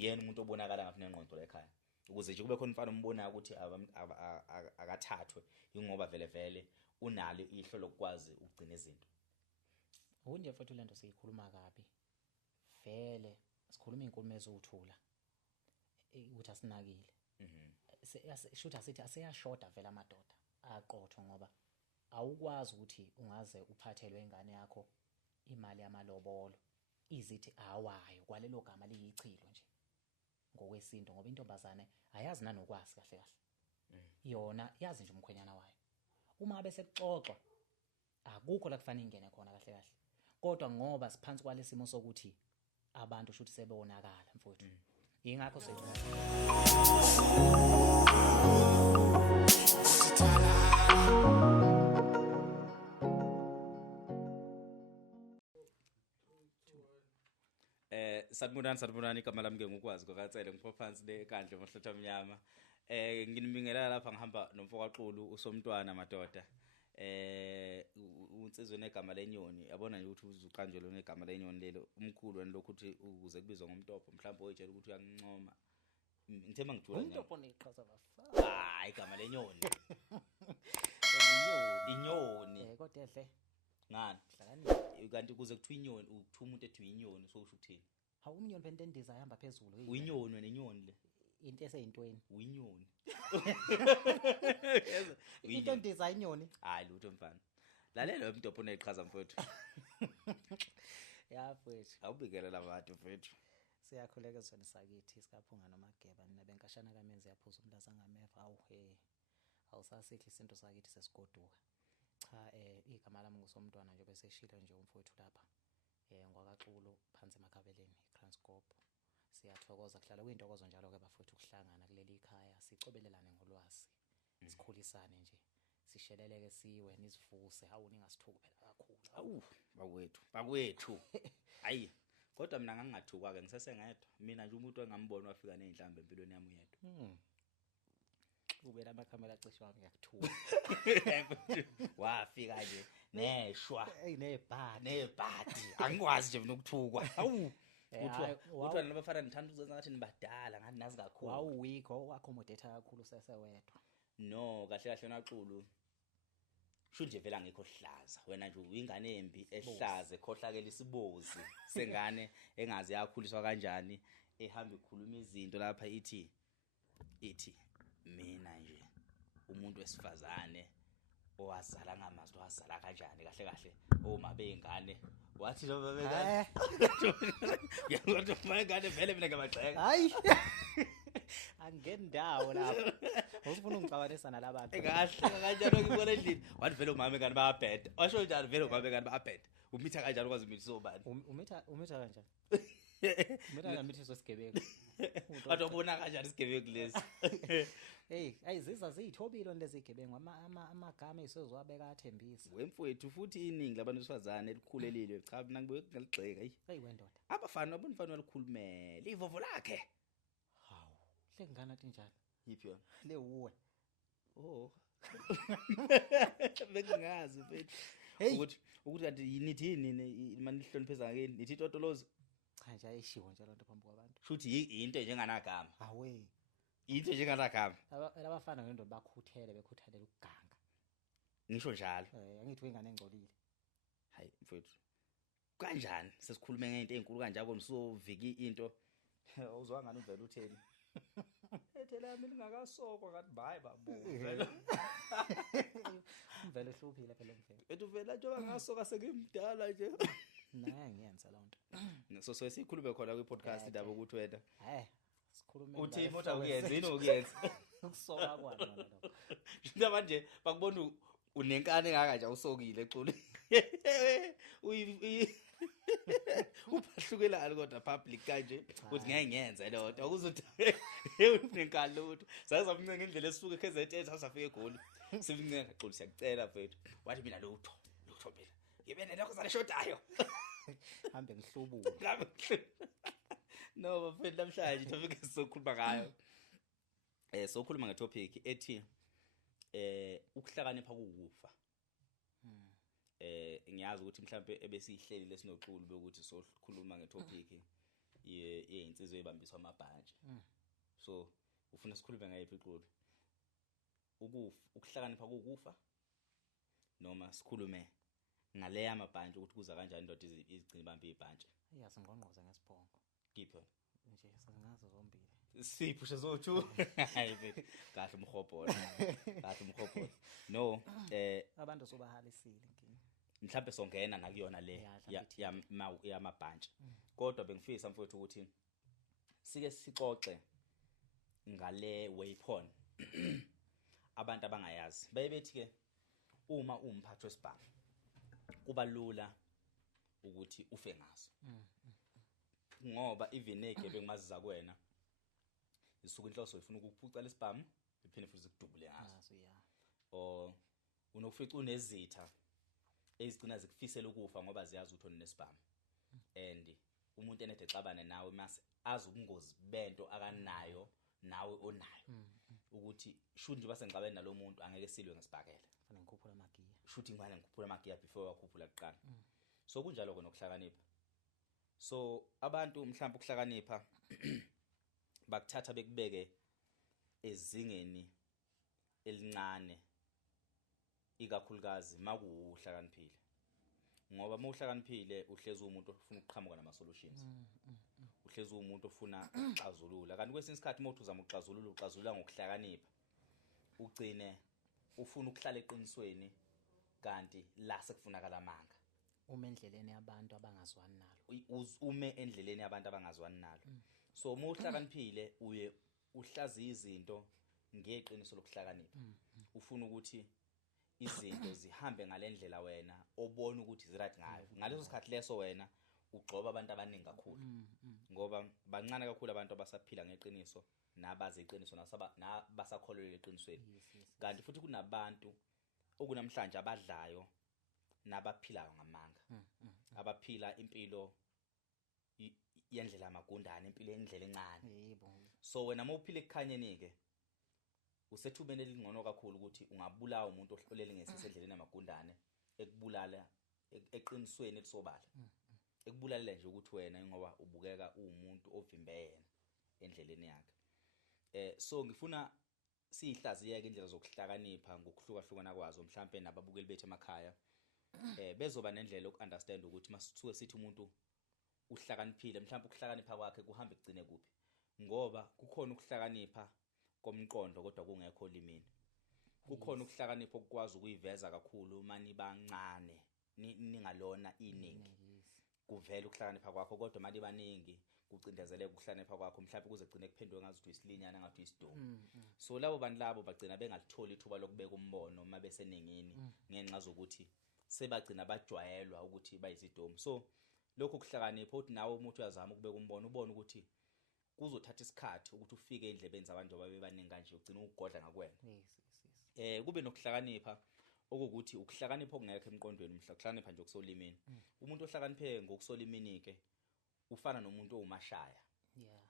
uyena umuntu obonakala ngathi unengqondo la ekhaya ukuze nje kube khona umfana umbona ukuthi akathathwe ingoba vele unalo ihlo lokwazi ukugcina izinto. Ukunje futhi lento siyikhuluma kabi vele sikhuluma inkulumo ezuthula ukuthi asinakile shouldn't asithi aseyashoda vele amadoda aqotho ngoba awukwazi ukuthi ungaze uphathelwe ingane yakho imali yamalobolo izithi awayo kwalelo gama liyichilo nje ngokwesinto ngoba intombazane ayazi nanokwazi kahle kahle yona yazi nje umkhwenyana wayo uma bese kuxoxwa akukho la kufanele ingene khona kahle kahle kodwa ngoba siphansi kwalesimo sokuthi abantu shuthi sebonakala mfowethu ingakho Sanibonani igama lami ngokwazi ngokatsele ngipho phansi le kandle mohlotha mnyama nginibingelela lapha ngihamba nomfokaXulu usomntwana madoda unsizwe negama lenyoni yabona nje ukuthi uzuqanjelwe negama lenyoni lelo umkhulu wena lokhu ukuthi ukuze kubizwa ngomtopho mhlawumbe oyitshela ukuthi uyancoma ngithemba ngijula umtopho neqhaza bafana hayi igama lenyoni inyoni kodwa ehle ngani hlakaniphi kanti kuze kuthiwa inyoni ukuthiwa umuntu ethi inyoni so usho ukuthini hawu umnyoni phela intendiza ihamba phezulu uyinyoni wena inyoni le into eseyintweni uyinyoni into endiza inyoni hayi lutho mfana lalela umtopho neqhaza mfowethu yafethu awubikelela abantu mfowethu siyakhuleka sona sakithi sikaphunga nomageba nabenkashana kamenzi yaphuza umlaza ngameva awusasihle isinto sakithi sesigoduka cha igama lami ngusomntwana nje bese shilo nje umfowethu lapha ngokaXulu phansi emakhabeleni Transcorp siyathokoza kuhlala kuyintokozo njalo ke bafuthu ukuhlangana kuleli ikhaya sicobelelane ngolwazi sikhulisane nje sisheleleke siwe nisivuse hawu ningasithuki phela kakhulu awu bakwethu hayi kodwa mina ngangingathuka ke ngisesengedwa mina nje umuntu engambona wafika nezihlambe empilweni yami uyedwa ubela amakhamera acishe wami ngiyakuthuka wafika nje neshwa nebhadi angikwazi nje nokuthukwa hawu uthwa nabafana nithanda ukuzenza ngathi nibadala ngathi nazi kakhulu wawu week accommodate kakhulu sesewedwa no kahle kahle naXulu sho nje vela ngikho hlaza wena nje uyingane embi ehlaze khohlakela isibozi sengane engazi yakhuliswa kanjani ehamba ikhuluma izinto lapha ithi mina nje umuntu wesifazane owazala ngamazi owazala kanjani kahle kahle oma bengane wathi lo babengane yakuthi mangane vele mina ngiyabagxeka hayi angendawo lapho usifuna ungixabanisa nalabantu kahle kanjalo ngibona endlini wathi vele umama engane bayabheda washo njalo vele umama engane bayabheda umitha kanjalo kwazi umithi sobani umitha kanjani mina ngamithi sesigebengu wathi ubona kanjani isigebengu lesi hey ayizizwa zithobile lezi igebengu amagama esizowabeka athembisa wemfowethu futhi iningi labantu besifazane elikhulelile cha mina ngibuye ngiligxeka hey wendoda abafana abonifana walikhulumela ivovo lakhe hawu hlengana athi njalo yiphi yona le uwe bengingazi mfethu ukuthi kanti yini manihlonipheza ngakeni nithi totolozo cha nje ayishiwo nje lonto phambi kwabantu futhi into njenganagama awe into njenganagama labafana ngendoda bekhuthelela ukuganga ngisho njalo angithi wengane engcolile hayi mfethu kanjani sesikhulume ngento ezinkulu kanjalo nisoviki into uzwa ngani uvela utheni ethela mina ngakasokwa ngathi bhayi babo vele umvelo hluphile phela umvelo ethi uvela njengoba ngasoka sekimdala nje naye ngiyenza lonto so sikhulume khona kwi podcast indaba ukuthi wena sikhulume uthi motha ukuyenza yini ukuyenza ukusoka kwani lokho nje manje bakubona unenkane engaka nje awusokile eXulu upahlukelana kodwa public kanje uthi ngeke ngiyenze lonto akuzothi unenkane lutho saza umncenga indlela esuka eKZN sasafika eGoli simncenga Xulu siyakucela mfethu wathi mina lutho phela ngibene lokho sale shodayo hambe ngihlubule no bafethu namhlanje topic esizokhuluma ngayo sokhuluma ngetopic ethi ukuhlakanipha kuwufa ngiyazi ukuthi mhlambe ebesihleli lesinoXulu bekuthi sokhuluma ngetopic yeyinsizwe ebambiswa amabhantshi. So ufuna sikhulume ngayiphi iqulu? Ukuhlakanipha kukufa noma sikhulume ngale yamabhantshi ukuthi kuza kanjani indoda izigcina ibambe ibhantshi? Singqongqoze ngesibhongo. Kiphi? Nje singazo zombili. Sipho shezothu. Hayi mfethu. Kahle umkhobholo. Kahle umkhobholo. No, Abantu sobahalisile inkinga. Mhlambe songena nakuyona le yamabhantshi. Kodwa bengifisa mfowethu ukuthi sike sixoxe ngale waypon abantu abangayazi bebethi ke uma umphathi wesibhamu kuba lula ukuthi ufe ngaso ngoba ivinege bengimaziza kuwena isuka inhloso ifuna ukuphuca lesibhamu iphinde futhi zikudubule ngaso o unofica unezitha ezigcina zikufisela ukufa ngoba ziyazi ukuthi onesibhamu and umuntu enede xabane nawe mase azi ubungozi bento akanayo nawe onayo ukuthi should nje basengixabene nalomuntu angeke silwe ngesibhakela fanele ngikhuphula amagiya shooting ngale ngikhuphula amagiya before wakhuphula kuqala so kunjalo konokuhlakanipha so abantu mhlawumbe ukuhlakanipha bakuthatha bekubeke ezingeni elincane ikakhulukazi makuuhlakaniphile ngoba mawuhlakaniphile uhlezi umuntu ofuna ukuqhamuka nama solutions uhlezi umuntu ofuna ukuxazulula kanti kwesinye isikhathi mawuthi uzama uxazulula ngokuhlakanipha ugcine ufuna ukuhlala eqinisweni kanti la sekufunakala amanga endleleni yabantu abangazwani nalo ume endleleni yabantu abangazwani nalo so mawuhlakaniphile uye uhlaziya izinto ngeqiniso lokuhlakanipha ufuna ukuthi izinto zihambe ngalendlela wena obona ukuthi ziright ngayo ngaleso sikhathi leso wena ugcoba abantu abaningi kakhulu ngoba bancane kakhulu abantu abasaphila ngeqiniso nabazi iqiniso nabasakholelwa eqinisweni kanti futhi kunabantu okunamhlanje abadlayo nabaphilayo ngamanga abaphila impilo yendlela yamagundane impilo yendlela encane so wena mawuphila ekukhanyeni ke usethubeni elingcono kakhulu ukuthi ungabulawa umuntu ohlolele ngesisendleleni yamagundane ekubulala eqinisweni elisobala ekubulalela nje ukuthi wena ngoba ubukeka umuntu ovimbene endleleni yakhe so ngifuna siyihlaziye ke indlela zokuhlakanipha ngokuhlukahlukana kwazo mhlambe nababukeli bethu emakhaya bezoba nendlela yokuunderstand ukuthi masithuke sithi umuntu uhlakaniphile mhlambe ukuhlakanipha kwakhe kuhamba egcine kuphi ngoba kukhona ukuhlakanipha komqondo kodwa kungekho limini kukhona ukuhlakanipha okukwazi ukuyiveza kakhulu mani bancane ningalona iningi kuvela ukuhlakanipha kwakho kodwa mali baningi kucindezeleka ukuhlakanipha kwakho mhlawumbe kuze gcine kuphendwe ngazi ukuthi isilinyana ngathi isidomo so labo bantu labo bagcina bengalitholi ithuba lokubeka umbono uma beseningini ngenxa zokuthi sebagcina bajwayelwa ukuthi bayisidomo so lokho kuhlakanipha uthi nawe umuntu uyazama ukubeka umbono ubone ukuthi kuzothatha isikhathi ukuthi ufike endlebeni zabantu ababebaningi kanje ugcina ukugodla ngakwena kube nokuhlakanipha okuthi ukuhlakanipha okungekho emqondweni ukuhlakanipha nje okusolimini umuntu ohlakaniphe ngokusolimini ke ufana nomuntu owumashaya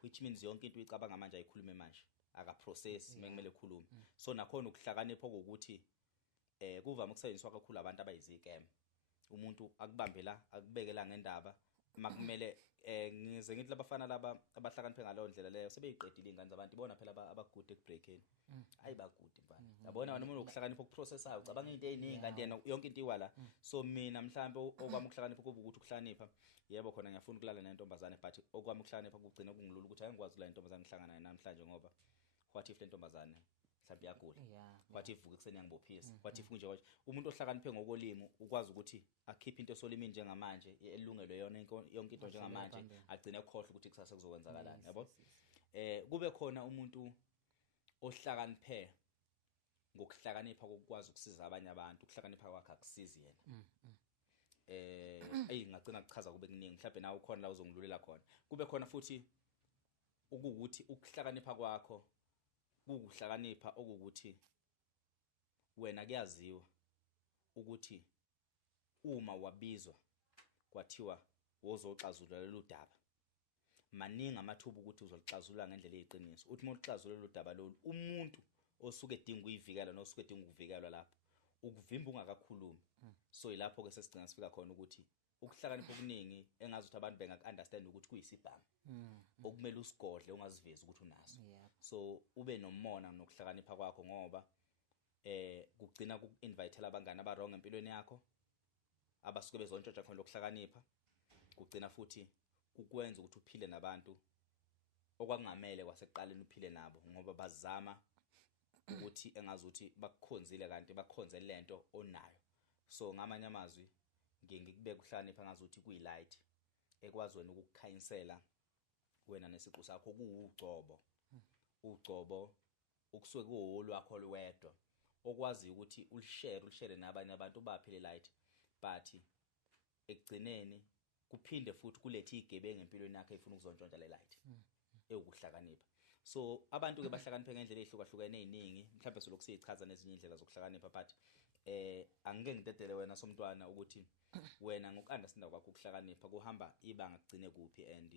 which means yonke into uyicabanga manje ayikhulume manje aka process mekumele ekhulume so nakhona ukuhlakanipha ukuthi kuvama ukusebenziswa kakhulu abantu abayizikeme umuntu akubambela akubekela ngendaba makumele ngize ngithi labafana laba abahlakaniphe ngalo ndlela leyo sebeyiqedile ingane zabantu ibona phela abagude ekubreakeni hayi bagude mfana yabona wena umuntu ukuhlakanipha ukuprocessayo ucabanga into eziningi kanti yena yonke into iwala so mina mhlambe okwami ukuhlakanipha kuba ukuthi ukuhlakanipha yebo khona ngiyafuna ukulala nentombazane but okwami ukuhlakanipha kugcina kungilula ukuthi angikwazi ukula intombazane ngihlangana nayo namhlanje ngoba what if le ntombazane mhlawumbe iyagula what if uvuka ekseni yangibophisa what if kunje konje umuntu ohlakaniphe ngokolimo ukwazi ukuthi akhiphe into esolimini njengamanje elungelo yona yonke into njengamanje agcine ekhohle ukuthi kusasa kuzokwenzakalani yabo kube khona umuntu ohlakaniphe ngokuhlakanipha kokwazi ukusiza abanye abantu ukuhlakanipha kwakhe akusizi yena ngingagcina kuchaza kube kuningi mhlawumbe nawe ukhona la uzongululela khona kube khona futhi ukuthi ukuhlakanipha kwakho ukuhlakanipha okuthi wena kuyaziwa ukuthi uma wabizwa kwathiwa wozoxazulula lolu daba maningi amathuba ukuthi uzolixazulula ngendlela eyiqiniso uthi mawuxazulula lolu daba lolu umuntu osuke edinga uyivikela nosuke edinga ukuvikelwa lapho ukuvimba ungakakhulumi so ilapho ke sesigcina sifika khona ukuthi ukuhlakanipha okuningi engazuthi abantu bengaku-understand ukuthi kuyisibhamu okumele usigodle ungazivezi ukuthi unaso. So ube nomona nokuhlakanipha kwakho ngoba kugcina ku-invitela abangani aba-wrong empilweni yakho abasuke bezontshontsha khona lokuhlakanipha. Kugcina futhi kukwenza ukuthi uphile nabantu okwakungamele kwasekuqaleni uphile nabo ngoba bazama ukuthi engazuthi bakukhonzile kanti bakukhonzele lento onayo. So ngamanye amazwi ngikubeka ukuhlakanipha ngazuthi kuyilight ekwazi wena ukukukhanyisela wena nesiqu sakho kuwugcobo. Ugcobo ukusuke kuwolwakho lwedwa okwazi ukuthi ulishare nabanye abantu baphile light, but ekugcineni kuphinde futhi kulethe igebengu empilweni yakhe efuna ukuzontshontsha le light ewukuhlakanipha. So abantu ke bahlakaniphe ngendlela ezihlukahlukene eziningi, mhlawumbe soloko siyichaza nezinye indlela zokuhlakanipha, but angeke ngidedele wena somntwana ukuthi wena ngoku-understand kwakho ukuhlakanipha kuhamba ibanga kugcine kuphi, and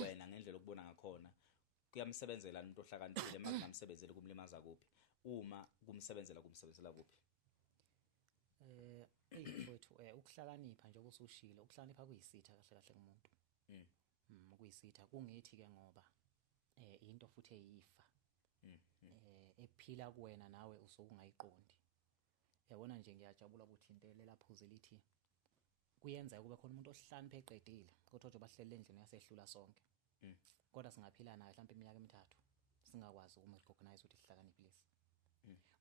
wena ngendlela okubona ngakhona kuyamsebenzela umuntu ohlakaniphile uma kungamsebenzeli kumlimaza kuphi, uma kumsebenzela kuphi. Mfowethu ukuhlakanipha njengoba usushilo, ukuhlakanipha kuyisitha kahle kahle kumuntu. Kuyisitha kungithi ke ngoba into futhi eyifa ephila kuwena nawe usuke ungayiqondi. Yabona nje ngiyajabula ukuthi into laphuze lithi kuyenza kube khona umuntu ohlakaniphile eqedile kodwa nje bahlele endlini yasehlula sonke. Kodwa singaphila naye mhlawumbe iminyaka emithathu singakwazi ukurecognize ukuthi sihlakaniphile.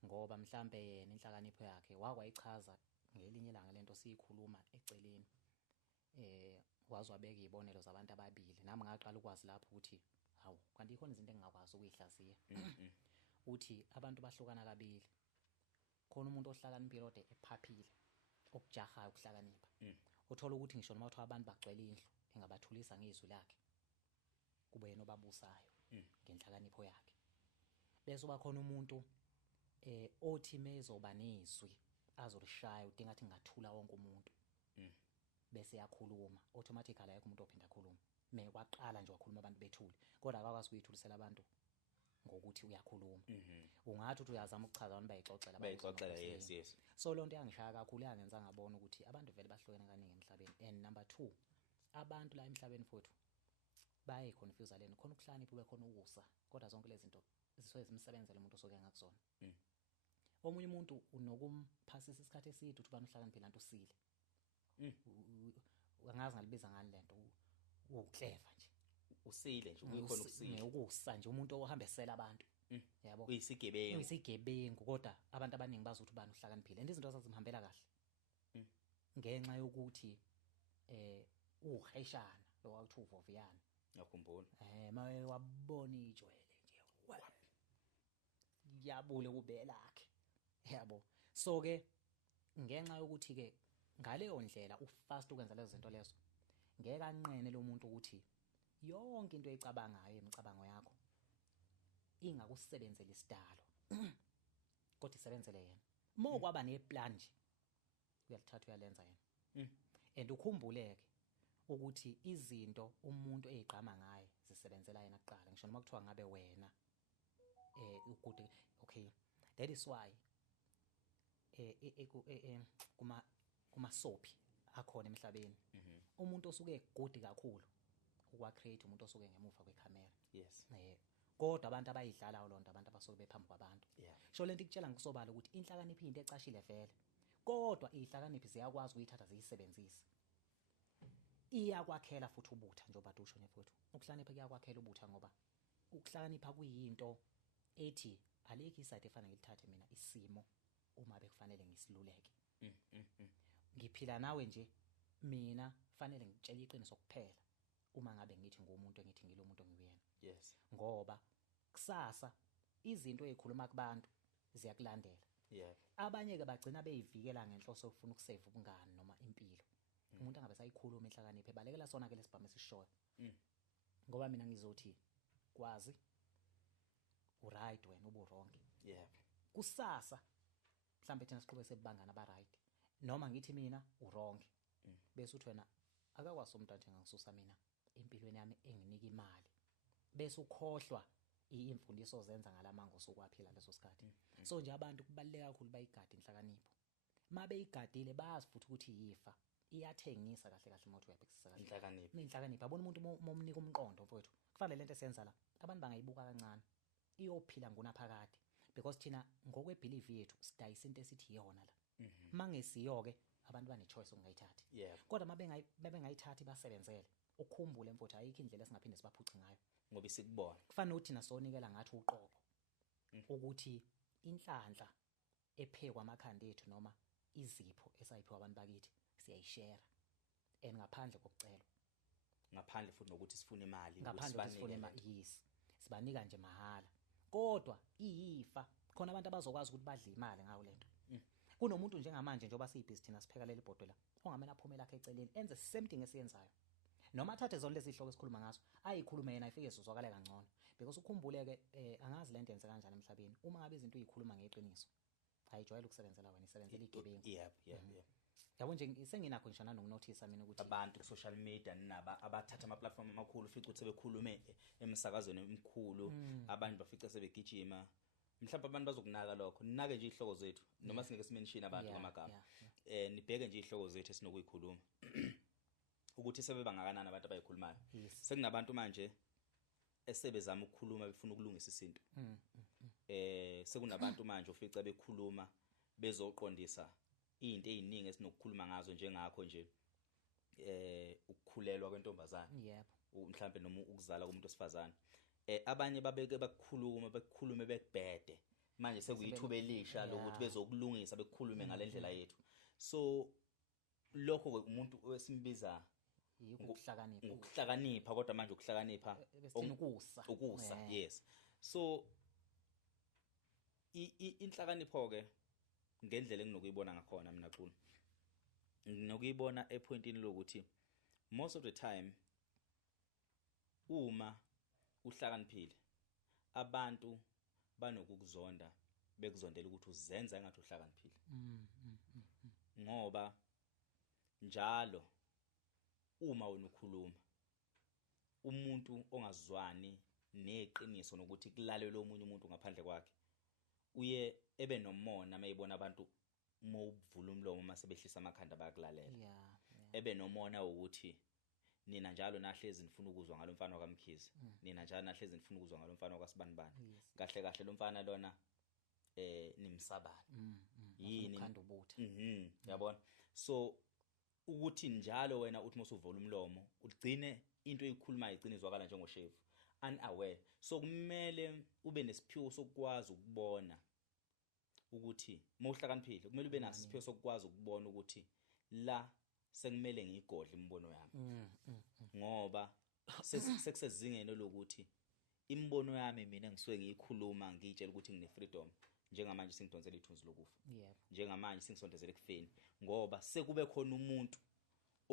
Ngoba mhlawumbe yena inhlakanipho yakhe wakwayichaza ngelinye ilanga lento siyikhuluma eceleni. Wazi wabeka izibonelo zabantu ababili, nami ngaqala ukwazi lapho ukuthi hawu kanti ikhona izinto engingakwazi ukuyihlaziya. Uthi abantu bahlukana kabili. Khona umuntu ohlakaniphile kodwa ephaphile okujahayo ukuhlakanipha. Uthola ukuthi ngisho noma kuthiwa abantu bagcwele indlu engabathulisa ngezwi lakhe kube yena obabusayo ngenhlakanipho yakhe. Bese uba khona umuntu othi mezoba nezwi azolishaya udinga ukuthi ngathula wonke umuntu. Bese yakhuluma automatically ayekho umuntu ophinda akhuluma. Mekwaqala nje wakhuluma abantu bethule kodwa akakwazi ukuyithulisela abantu ngokuthi uyakhuluma. Ungathi uthi uyazama ukuchaza abantu bayixoxela yes. So lonto yangishaya kakhulu, yangenza ngabona ukuthi abantu vele bahlukene kaningi emhlabeni. And number 2, abantu la emhlabeni futhi bayayiconfuse lento. Khona ukuhlakanipha ube khona ukusa kodwa zonke lezi zinto zisuke zimsebenzele umuntu osoke ngakuzona. Omunye umuntu unokumphasisa isikhathi eside ukuthi ubani uhlakaniphile lanto usile. Angazi ngalibiza ngani lento, uclever nje. Usile nje uyikhona ukusile. Ukusa nje umuntu ohambesela abantu. Yabo. Uyisigebengu kodwa abantu abaningi bazi ukuthi ubani uhlakaniphile. And izinto zazimhambela kahle. Ngenxa yokuthi uheshana lo wathi uvoviyana. Yakhumbula. Maye wabona ijwele nje. Yabule kube lakhe. Yabo. So ke ngenxa yokuthi ke ngaleyo ndlela ufast ukwenza lezo zinto lezo, ngeke anqene lo muntu ukuthi yonke into eyicabangayo emicabango yakho ingakusebenzela isidalo kodwa isebenzele yena. Uma kwaba neplan nje uyalithatha uyalenza yena. And ukhumbuleke ukuthi izinto umuntu ezigqama ngaye zisebenzela yena kuqala, ngisho noma kuthiwa ngabe wena ukuthi okay, that is why kuma soapy akhona emhlabeni umuntu osuke egudi kakhulu ukwa create umuntu osuke ngemuva kwecamera. Yes. Kodwa abantu abayidlalayo lonto abantu abasuke bephambi kwabantu. Sho lento ikutshela ngokusobala ukuthi inhlakanipho into ecashile vele, kodwa ihlakaniphi ziyakwazi ukuyithatha ziyisebenzise. Iyakwakhela futhi ubutha njengoba dusho nefuthu. Ukuhlakanipha kuyakwakhela ubutha ngoba ukuhlakanipha kuyinto ethi alekho iside efana ngilithathe mina isimo uma bekufanele ngisiluleke. Ngiphila nawe nje, mina fanele ngitshele iqiniso kuphela uma ngabe ngithi ngumuntu engithi ngilo muntu engiyena. Yes. Ngoba kusasa izinto ezikhuluma kubantu ziyakulandela. Abanye ke bagcina beyivikela ngenhloso yokufuna ukusave ubungani noma impilo. Umuntu angabe sayikhuluma inhlakaniphe balekela sona ke lesibhamu esishoyo. Ngoba mina ngizothi kwazi uright wena ubuwrong. Kusasa mhlambe thina siqhubeke sebangana ba right noma ngithi mina uwrong. Bese uthi wena akakwazi umntwana nje ngangisusa mina empilweni yami enginika imali. Bese ukhohlwa imfundiso zenza ngalamanga osukwaphila leso sikhathi. So nje abantu kubaleka kakhulu bayigade inhlakanipho. Mabe igadile bazi futhi ukuthi yifa iyathengisa kahle kahle uma uyabhekisisa kahle inhlakanipho inhlakanipho yabona umuntu momnika umqondo mfowethu kufanele lento esenza la abantu bangayibuka kancane iyophila ngunaphakade because thina ngokwebelief yethu sidayisa into esithi iyona la mangesiyo ke abantu bane choice ongayithathi kodwa mabengayithathi basebenzele ukukhumbule mfowethu ayikho indlela esingaphinde sibaphuce ngayo ngoba isikubona kufanele uthi nasonikela ngathi uqobo ukuthi inhlanhla ephekwa amakhanda ethu noma izipho esayiphiwa abantu bakithi siyayishare and ngaphandle kokucelwa ngaphandle futhi nokuthi sifune imali ngaphandle sifune imali yes sibanika nje mahala kodwa iyifa khona abantu abazokwazi ukuthi badle imali ngayo lento kunomuntu njengamanje njengoba siyibhizi thina sipheka leli bhodwe la ongamena aphumela akhe eceleni enze same thing esiyenzayo noma athathe zona lezi hloko esikhuluma ngazo ayikhulume yena ifike sizwakale kangcono because ukhumbuleke angazi lento yenze kanjani emhlabeni uma ngabe izinto uyikhuluma ngeqiniso ayijwayele ukusebenzela wena isebenzela igebengu yabo nje senginakho ngisho nanokunothisa mina ukuthi abantu ku social media naba abathatha ama platform amakhulu ufica ukuthi sebekhulume emsakazweni emkhulu abantu bafica sebegijima mhlawumbe abantu bazokunaka lokho ninake nje ihloko zethu noma singeke simention abantu ngamagama nibheke nje ihloko zethu esinokuyikhuluma ukuthi sebebangakanani abantu abayikhulumayo sekunabantu manje esebezama ukukhuluma befuna ukulungisa isinto sekunabantu manje ufica bekhuluma bezoqondisa izinto eziningi esinokukhuluma ngazo njengakho nje ukukhulelwa kwentombazana mhlawumbe noma ukuzala komuntu osifazana abanye babeke bekukhulume bekubhede manje sekuyithuba elisha lokuthi bezokulungisa bekukhulume ngalendlela yethu so lokho umuntu wesimbiza ukuhlakanipha kodwa manje ukuhlakanipha ukusa yes so inhlakanipho ke ngendlela enginokuyibona ngakhona mina Xulu nginokuyibona epointini lokuthi most of the time uma uhlakaniphile abantu banokukuzonda bekuzondela ukuthi uzenza engathi uhlakaniphile ngoba njalo uma wena ukhuluma umuntu ongazwani neqiniso nokuthi kulalele omunye umuntu ngaphandle kwakhe uye ebe nomona mayibona abantu mawuvula umlomo masebehlisa amakhanda bayakulalela ebe nomona ukuthi nina njalo nahlezi nifuna ukuzwa ngalomfana kaMkhize nina njalo nahlezi nifuna ukuzwa ngalomfana kaSibanibani kahle kahle lomfana lona nimsabana yini ukhanda ubutha yabona so ukuthi njalo wena uthi musuvula umlomo ugcine into eyikhuluma igcine izwakala njengoshevu unaware so kumele ube nesiphiwo sokwazi ukubona ukuthi mawuhlakaniphile kumele ube naso isiphiwo sokwazi ukubona ukuthi la sekumele ngiyigodle imbono yami ngoba sekusezingeni lokuthi imbono yami mina engisuke ngiyikhuluma ngitshela ukuthi ngine freedom njengamanje singidonsela ithunzi lokufa njengamanje singisondezele ekufeni ngoba sekube khona umuntu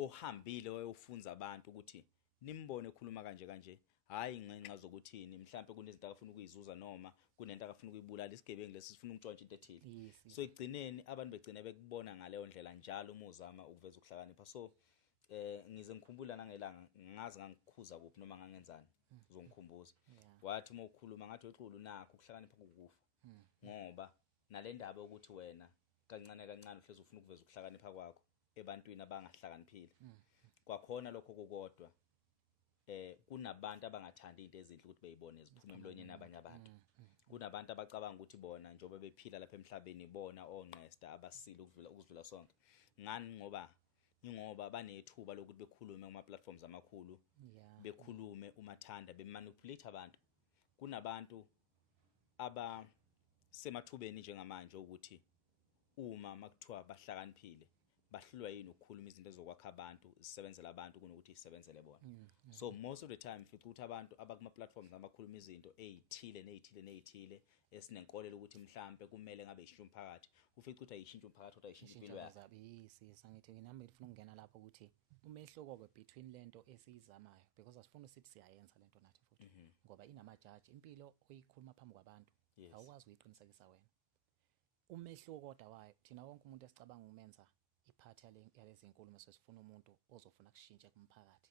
ohambile wayofunza abantu ukuthi nimbone ekhuluma kanje hayi ngenxa zokuthini mhlawumbe kunezinto akafuna ukuyizuza noma kunento akafuna ukuyibulala isigebengu lesi sifuna ukutshontsha into ethile so igcineni abantu begcina bekubona ngaleyo ndlela njalo umuzama ukuveza ukuhlakanipha so ngize ngikhumbula nangelanga ngazi ngangikhuza kuphi noma ngangenzani uzongikhumbuza wathi uma ukhuluma ngathi weXulu nakho ukuhlakanipha kukufa ngoba nalendaba ukuthi wena kancane kancane uhlezi ufuna ukuveza ukuhlakanipha kwakho ebantwini abangahlakaniphile kwakhona lokho kokodwa kunabantu abangathandi into ezinhle ukuthi beyibone ziphuma emlonyeni abanye abantu kunabantu abacabanga ukuthi bona njengoba bephila lapha emhlabeni bona onqesta abasile ukudlula sonke ngani ngoba banethuba lokuthi bekhulume kuma platforms amakhulu bekhulume umathanda bemanipulate abantu kunabantu abasemathubeni njengamanje ukuthi uma makuthiwa bahlakaniphile bahlulwa yini ukukhuluma izinto ezokwakha abantu zisebenzele abantu kunokuthi isebenzele bona so most of the time fica ukuthi abantu abakuma platforms abakhuluma izinto ezithile esinenkolelo ukuthi mhlambe kumele ngabe ishintsha umphakathi ufica ukuthi ayishintsha umphakathi kodwa ayishintsha impilo yakhe sangithi nami ngifuna ukungena lapho ukuthi umehluko ke between lento esiyizamayo because asifuna ukuthi siyayenza lento nathi futhi ngoba inamajaji impilo oyikhuluma phambi kwabantu awukwazi ukuyiqinisekisa wena umehluko kodwa wayo thina wonke umuntu esicabanga ukumenza iphathi yalezi inkulumo sesifuna umuntu ozofuna kushintshe kumphakathi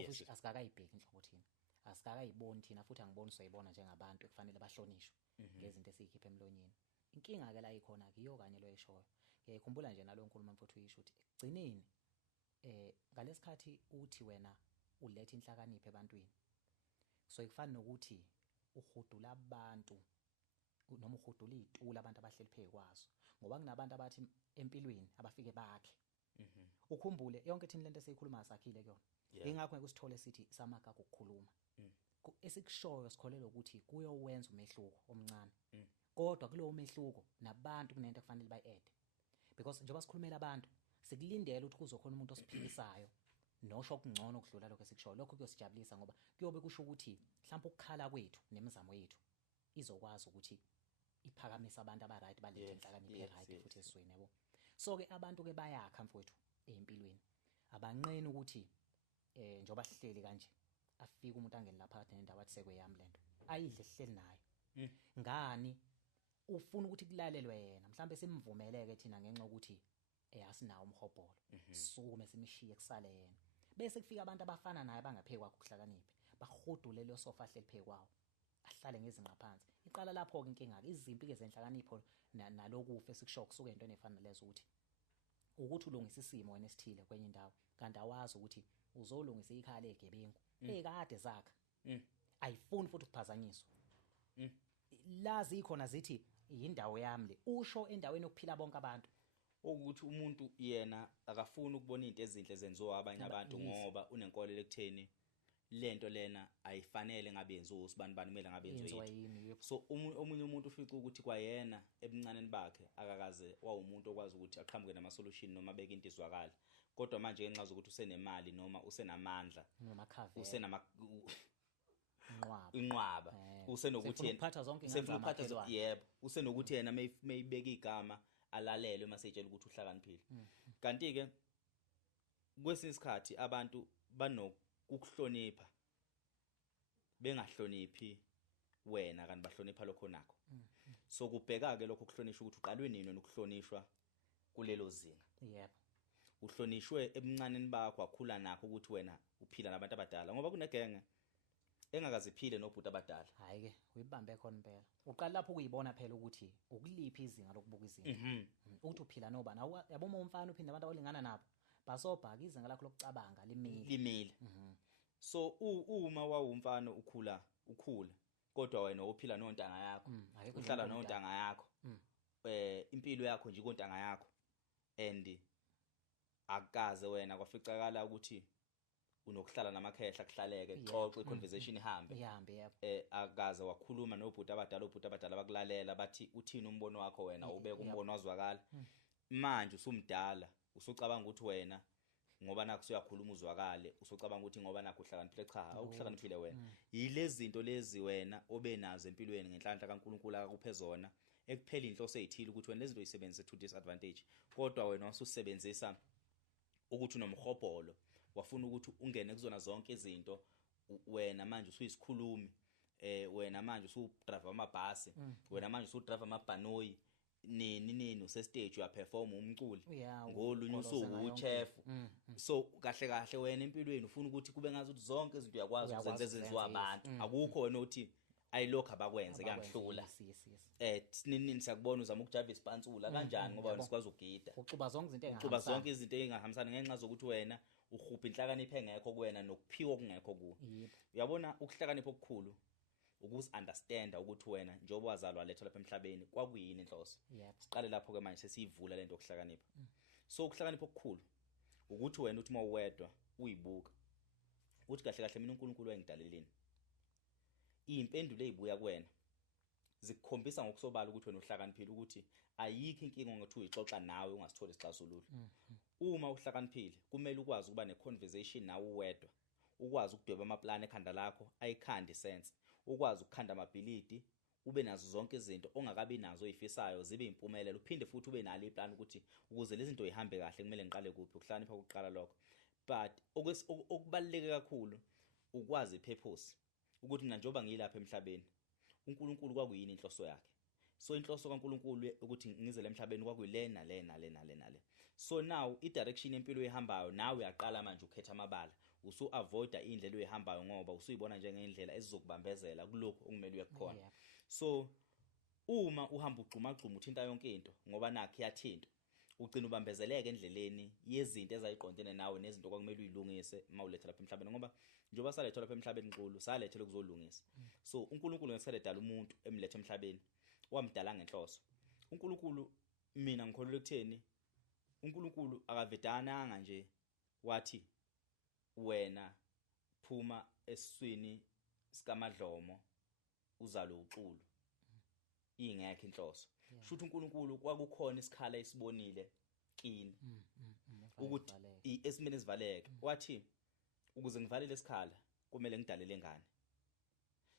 ukuthi asikakayibheki inhloko thina asikakayiboni thina futhi angiboni soyibona njengabantu ekufanele bahlonishwe ngezinto esizikhipha emlonyeni inkinga ke la ikhona akiyo kanye lo eshoyo ngiyakhumbula nje nalo nkulumo mfowethu uyisho ukuthi ekugcineni ngalesikhathi uthi wena uletha inhlakanipho ebantwini, so ikufana nokuthi uhudula abantu noma uhudula izitula abantu abahleli phezu kwazo, ngoba kunabantu abathi empilweni abafike bakhe. Ukhumbule yonke thina lento esiyikhuluma sakhile kuyona. Ingakho ngeke usithole sithi samagaga ukukhuluma. Esikushoyo sikholelwa ukuthi kuyowenza umehluko omncane. Kodwa kulowo mehluko nabantu kunento kufanele bayi-add. Because njengoba sikhulumela abantu, sikulindele ukuthi kuzokhona umuntu osiphikisayo nosho okungcono ukudlula lokho esikushoyo. Lokho kuyosijabulisa ngoba kuyobe kusho ukuthi mhlawumbe ukukhala kwethu nemizamo yethu izokwazi ukuthi iphakamise abantu aba-right balethe inhlakanipho e-right futhi esizweni, yabo. So-ke abantu ke bayakha mfowethu empilweni. Abanqeni ukuthi njengoba sihleli kanje afike umuntu angene lapha phakathi nendawo athi sekweyami lento. Ayidle sihleli nayo. Ngani ufuna ukuthi kulalelwe yena? Mhlawumbe simvumeleke thina ngenxa ukuthi asinawo umhobholo. Sukume simishiye kusale yena. Bese kufika abantu abafana naye abangapheki kwakho ukuhlakaniphe. Bahudule lo sofa ahleli phezu kwawo. Ahlale ngezinqa phansi. Iqala lapho ke inkinga ke izimpi ke zenhlakanipho nalokufa esikusho kusuke into efana lezo ukuthi ulungisa isimo wena esithile kwenye indawo kanti awazi ukuthi uzolungisa ikhaya legebengu ekade zakha. Ayifuni futhi ukuphazanyiswa. Lazi ikhona zithi indawo yami le usho endaweni yokuphila bonke abantu. Ukuthi umuntu yena akafuni ukubona izinto ezinhle zenziwa abanye abantu ngoba unenkolelo ekutheni lento lena ayifanele ngabe yenziwa usibani kumele ngabe yenziwa yini. So omunye umuntu ufica ukuthi kwayena ebuncaneni bakhe akakaze wawumuntu okwazi ukuthi aqhamuke nama solution noma beke into izwakala. Kodwa manje ngenxa zokuthi usenemali noma usenamandla noma khave usenama inqwaba usenokuthi uphatha zonke ingane yebo usenokuthi yena mayibeka igama alalelwe masejela ukuthi uhlakaniphile. Kanti ke kwesinye isikhathi abantu banokuhlonipha bengahloniphi wena kanti bahlonipha lokho nakho. So kubheka ke lokho kuhlonisha ukuthi uqalwe nini nokuhlonishwa kulelo zinga. Yebo. Uhlonishwe ebuncaneni bakho wakhula nakho ukuthi wena uphila nabantu abadala ngoba kunegenge engakaziphile nobhuti abadala. Hayi ke uyibambe khona impela. Uqala lapho ukuyibona phela ukuthi ukuliphi izinga lokubuka izinto. Ukuthi uphila nobani yabo umfana uphinda abantu abalingana nabo. Basobhaka izinga lakho lokucabanga limile. So uma wawumfana ukhula kodwa wena uphila nontanga yakho. Uhlala nontanga yakho. Impilo yakho nje kontanga yakho and akaze wena kwaficakala ukuthi unokuhlala namakhehla kuhlaleke xoxe iconversation ihambe. Akaze wakhuluma nobhuti abadala bakulalela bathi uthini umbono wakho wena ubeka umbono wazwakala. Manje usumdala usucabanga ukuthi wena ngoba nakho uyakhuluma uzwakale usucabanga ukuthi ngoba nakho uhlakaniphile cha awuhlakaniphile wena. Yilezi zinto lezi wena obenazo empilweni ngenhlanhla kaNkulunkulu akakuphe zona ekuphela inhloso ezithile ukuthi wena lezi zinto uyisebenzise to disadvantage kodwa wena wasusebenzisa ukuthi unomhobholo wafuna ukuthi ungene kuzona zonke izinto wena manje usuyisikhulumi wena manje usudrive amabhasi wena manje usudrive amabhanoyi nini usestage uyaperform umculi ngolunye usuchef. So kahle wena empilweni ufuna ukuthi kube ngazi ukuthi zonke izinto uyakwazi ukuzenza ezenziwa abantu. Akukho wena uthi ayilokho abakwenze kuyangihlula. Nini siyakubona uzama ukujava isipansula kanjani ngoba wena sikwazi ukugida. Uxuba zonke izinto engahambisani ngenxa zokuthi wena uhupha inhlakanipho engekho kuwena nokuphiwa okungekho kuwe. Uyabona ukuhlakanipha okukhulu ukuzi-understanda ukuthi wena njengoba wazalwa letho lapha emhlabeni kwakuyini inhloso. Siqale lapho ke manje sesiyivula lento okuhlakanipha. So ukuhlakanipha okukhulu ukuthi wena uthi mawuwedwa uyibuka uthi kahle mina uNkulunkulu wayengidaleleni. Impendulo ezibuya kuwena zikukhombisa ngokusobala ukuthi wena uhlakaniphile ukuthi ayikho inkinga ongathi uyixoxa nawe ungasitholi isixazululo. Uma uhlakaniphile kumele ukwazi ukuba neconversation nawe uwedwa, ukwazi ukudweba amaplan ekhanda lakho ayikhanda isense, ukwazi ukukhanda amabhilidi, ube nazo zonke izinto ongakabi nazo oyifisayo zibe impumelelo, uphinde futhi ube nalo iplan ukuthi ukuze lezi zinto zihambe kahle kumele ngiqale kuphi, ukuhlakanipha ukuqala lokho. But okubaluleke kakhulu ukwazi ipurpose ukuthi mina njengoba ngilapha emhlabeni uNkulunkulu kwakuyini inhloso yakhe. So inhloso kaNkulunkulu ukuthi ngizele emhlabeni kwakuyilena le. So now i-direction yempilo ehambayo nawe uyaqala manje ukhetha amabala. Usu-avoida indlela oyihambayo ngoba usuyibona njengendlela ezizokubambezela kulokho okumele uyekhona. So uma uhamba ugxuma uthinta yonke into ngoba nakho iyathinta. ugcina ubambezeleka endleleni yezinto ezayiqondene nawe nezinto kwakumele uyilungise mawuletha lapha emhlabeni ngoba njengoba saletha lapha emhlabeni nkulu salethelwe ukuzolungisa. So uNkulunkulu ngesikhathi edala umuntu emlethe emhlabeni wamdala ngenhloso. uNkulunkulu mina ngikholelwa ekutheni uNkulunkulu akavedananga nje wathi wena phuma esiswini sikaMadlomo uzalo uxulu ingekho inhloso. Shuthu uNkulunkulu kwakukhona isikhala esibonile kini ukuthi esimene sivaleke. Wathi ukuze ngivalele isikhala kumele ngidalele ngane.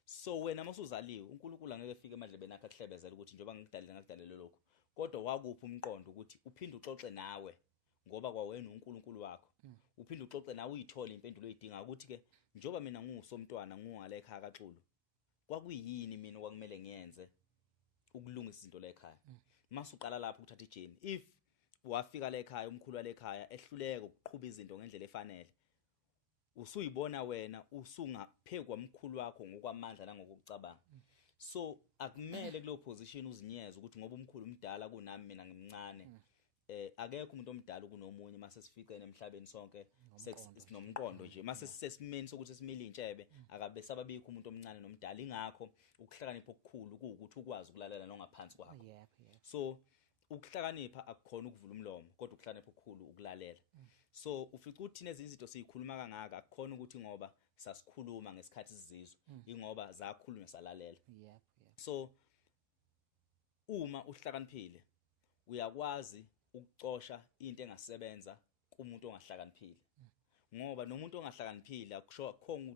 So wena masuzaliwe uNkulunkulu angeke efike emadlebeni akhe akuhlebezela ukuthi njengoba ngikudalele lokho. Kodwa wakupha umqondo ukuthi uphinde uxoxe nawe ngoba kwawena uNkulunkulu wakho. Uphinde uxoxe nawe uyithole impendulo oyidinga ukuthi ke njengoba mina ngusomntwana ngungale ekhaya kaXulu. Kwakuyini mina okwakumele ngiyenze ukulungisa izinto la ekhaya. Masuqala lapho ukuthatha ijeni. If wafika la ekhaya umkhulu wale ekhaya ehluleka ukuqhubha izinto ngendlela efanele. Usuyibona wena usungaphe kwamkhulu wakho ngokwamandla nangokucabanga. So akumele kulo position uzinyeze ukuthi ngoba umkhulu umdala kunami mina ngimncane. Akekho umuntu omdala kunomunye mase sificene emhlabeni sonke sinomqondo nje mase sisesimeni sokuthi simile intshebe akabe sababikho umuntu omncane nomdala. Ingakho ukuhlakanipha okukhulu ukuthi ukwazi ukulalela nongaphansi kwakho. So ukuhlakanipha akukhona ukuvula umlomo kodwa ukuhlakanipha okukhulu ukulalela. So ufica ukuthi thina izinto siyikhuluma kangaka akukhona ukuthi ngoba sasikhuluma ngesikhathi sizizwe ingoba zakhulunywa salalela. So uma uhlakaniphile uyakwazi ukucosha into engasebenza kumuntu ongahlakaniphile. Ngoba nomuntu ongahlakaniphile akukhona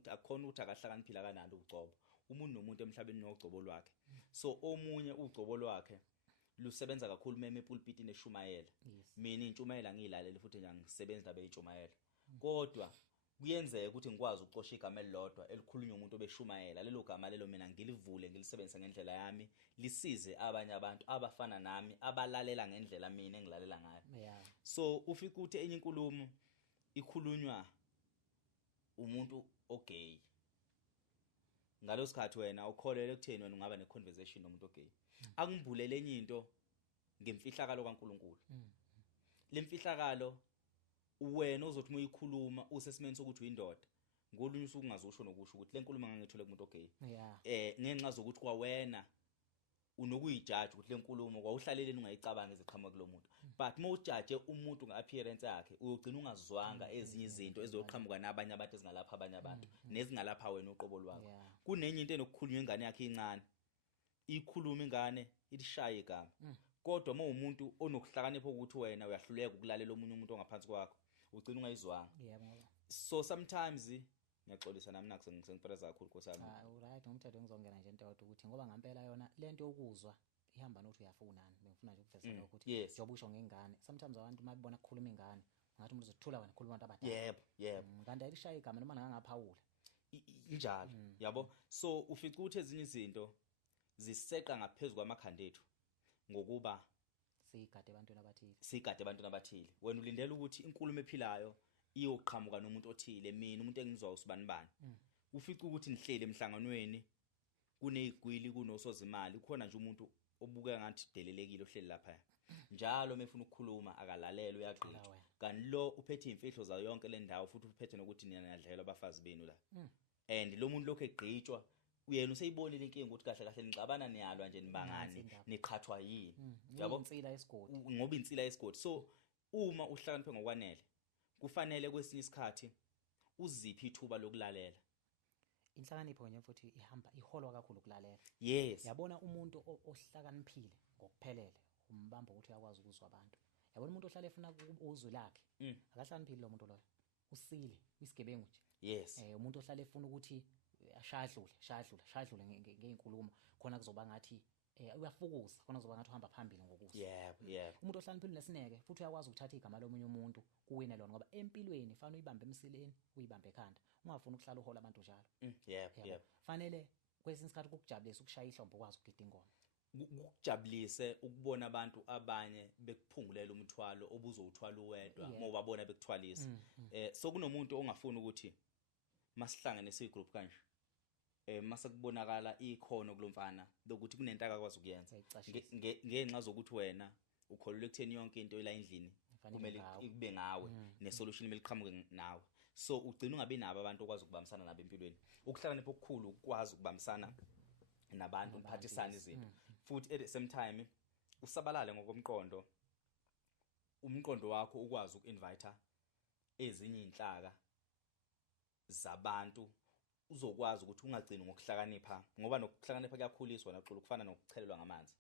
ukuthi akahlakaniphile akanalo ugcobo. Umuntu nomuntu emhlabeni nogcobo lwakhe. So omunye ugcobo lwakhe lusebenza kakhulu meme epulpitini eshumayela. Mina intshumayela ngiyilalele futhi nje ngisebenza nabe intshumayela. Kodwa kuyenzeka ukuthi ngikwazi ukucosha igama elilodwa elikhulunywa umuntu obeshumayela. Lelo gama lelo mina ngilivule ngilisebenzise ngendlela yami lisize abanye abantu abafana nami abalalela ngendlela mina engilalela ngayo. So ufika ukuthi enye inkulumo ikhulunywa umuntu ogay. Ngalo sikhathi wena ukholele ekutheni wena ungaba neconversation nomuntu ogay. Akungibulele enye into ngemfihlakalo kaNkulunkulu. Lemfihlakalo wena uzothi uyikhuluma usesimeni sokuthi uyindoda ngolunye usuku ungazusho nokusho ukuthi lenkulumo ngangithole kumuntu ogay. Ngenxa zokuthi kwawena unokuyijudge ukuthi lenkulumo kwawuhlaleleni ungayicabanga eziqhamuka kulomuntu. But mawujudge umuntu ngeappearance yakhe uyogcina ungazwanga ezinye izinto ezoqhamuka nabanye abantu ezingalapha abanye abantu nezingalapha wena uqobo lwakho. Kunenye into enokukhulunywa ingane yakhe incane. Ikhuluma ingane ilishaye igama. Kodwa mawumuntu onokuhlakanipha ukuthi wena uyahluleka ukulalela omunye umuntu ongaphansi kwakho ugcina ungayizwanga. So sometimes ngiyaxolisa nami nakho sengipereza kakhulu nkosami. Right umthetho engizongena nje into yodwa ukuthi ngoba ngempela yona lento yokuzwa ihamba nothi uyafunani. Ngifuna nje ukufezela ukuthi njengoba usho ngengane sometimes abantu mabibona ukukhuluma ingane ngathi umuntu uzothula wena ukukhuluma abantu abadala. Yebo. Kanti ayishaya igama noma nangaphawula. Injalo yabo. So ufica ukuthi ezinye izinto ziseqa ngaphezulu kwamakhanda ethu ngokuba sigade abantwana abathile. Wena ulindele ukuthi inkulumo ephilayo iyoqhamuka nomuntu othile. Mina umuntu engizwa usibani bani. Ufica ukuthi nihlele emhlanganweni kunezigwili kunosozimali kukhona nje umuntu obuka ngathi delelekile ohleli lapha. Njalo mefuna ukukhuluma akalalela uyaqhutha. Kanti lo uphethe imfihlo zayo yonke le ndawo futhi uphethe nokuthi nina niyadlela abafazi benu la. And lo muntu lokho egqitshwa uyena useyibonile inkinga ukuthi kahle kahle nixabana niyalwa nje nibangani niqhathwa yini. Yabo insila yesigodi. Ngoba insila yesigodi. So uma uhlakaniphe ngokwanele kufanele kwesinye isikhathi uziphi ithuba lokulalela. Inhlakanipho nje futhi iholwa kakhulu ukulalela. Yabona umuntu ohlakaniphile ngokuphelele umbamba ukuthi uyakwazi ukuzwa abantu. Yabona umuntu ohlale efuna uzwe lakhe akahlaniphile lo muntu loyo. Usile isigebengu nje. Umuntu ohlale efuna ukuthi shadlule ngeinkulumo khona kuzoba ngathi uyafukuza khona kuzoba ngathi uhamba phambili ngokusa. Umuntu ohlaniphile nesineke futhi uyakwazi ukuthatha igama lomunye umuntu kuwena lona ngoba empilweni fanele uyibambe emsileni uyibambe ekhanda ungafuni ukuhlala uhola abantu njalo. Fanele kwesinye isikhathi ukujabulisa ukushaya ihlombe ukwazi ukugida ingoma. Ukujabulise ukubona abantu abanye bekuphungulela umthwalo obuzowuthwala uwedwa ngoba babona bekuthwalisa. So kunomuntu ongafuni ukuthi masihlangane sigroup kanje mase kubonakala ikhono kulomfana lokuthi kunento akakwazi ukuyenza ngenxa zokuthi wena ukholelwa ekutheni yonke into la endlini kumele kube ngawe nesolution kumele iqhamuke nawe. So ugcina ungabi nabo abantu okwazi ukubambisana nabo empilweni. Ukuhlakanipha okukhulu ukwazi ukubambisana nabantu niphathisana izinto futhi at the same time usabalale ngokomqondo, umqondo wakho ukwazi uku-invite ezinye inhlaka zabantu, uzokwazi ukuthi ungagcini ngokuhlakanipha ngoba nokuhlakanipha kuyakhuliswa naxolo kufana nokuchelelwa ngamanzi.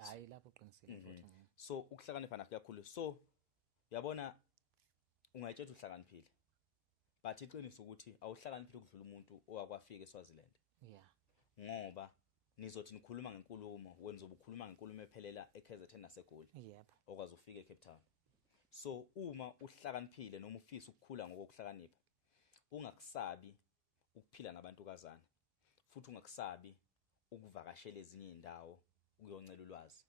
Hayi lapho uqinisile futhi. So ukuhlakanipha nakho kuyakhulu. So yabona ungayitshela uhlakaniphile but iqiniso ukuthi awuhlakaniphile ukudlula umuntu owakwafika eSwaziland. Yeah. Ngoba nizothi nikhuluma ngenkulumo wena uzobe ukhuluma ngenkulumo ephelela eKZN naseGoli. Yebo. Okwazi ufika eCape Town. So uma uhlakaniphile noma ufisa ukukhula ngokuhlakanipha ungakusabi ukuphila nabantu kazana futhi ungakusabi ukuvakashela ezinye indawo ukuyoncela ulwazi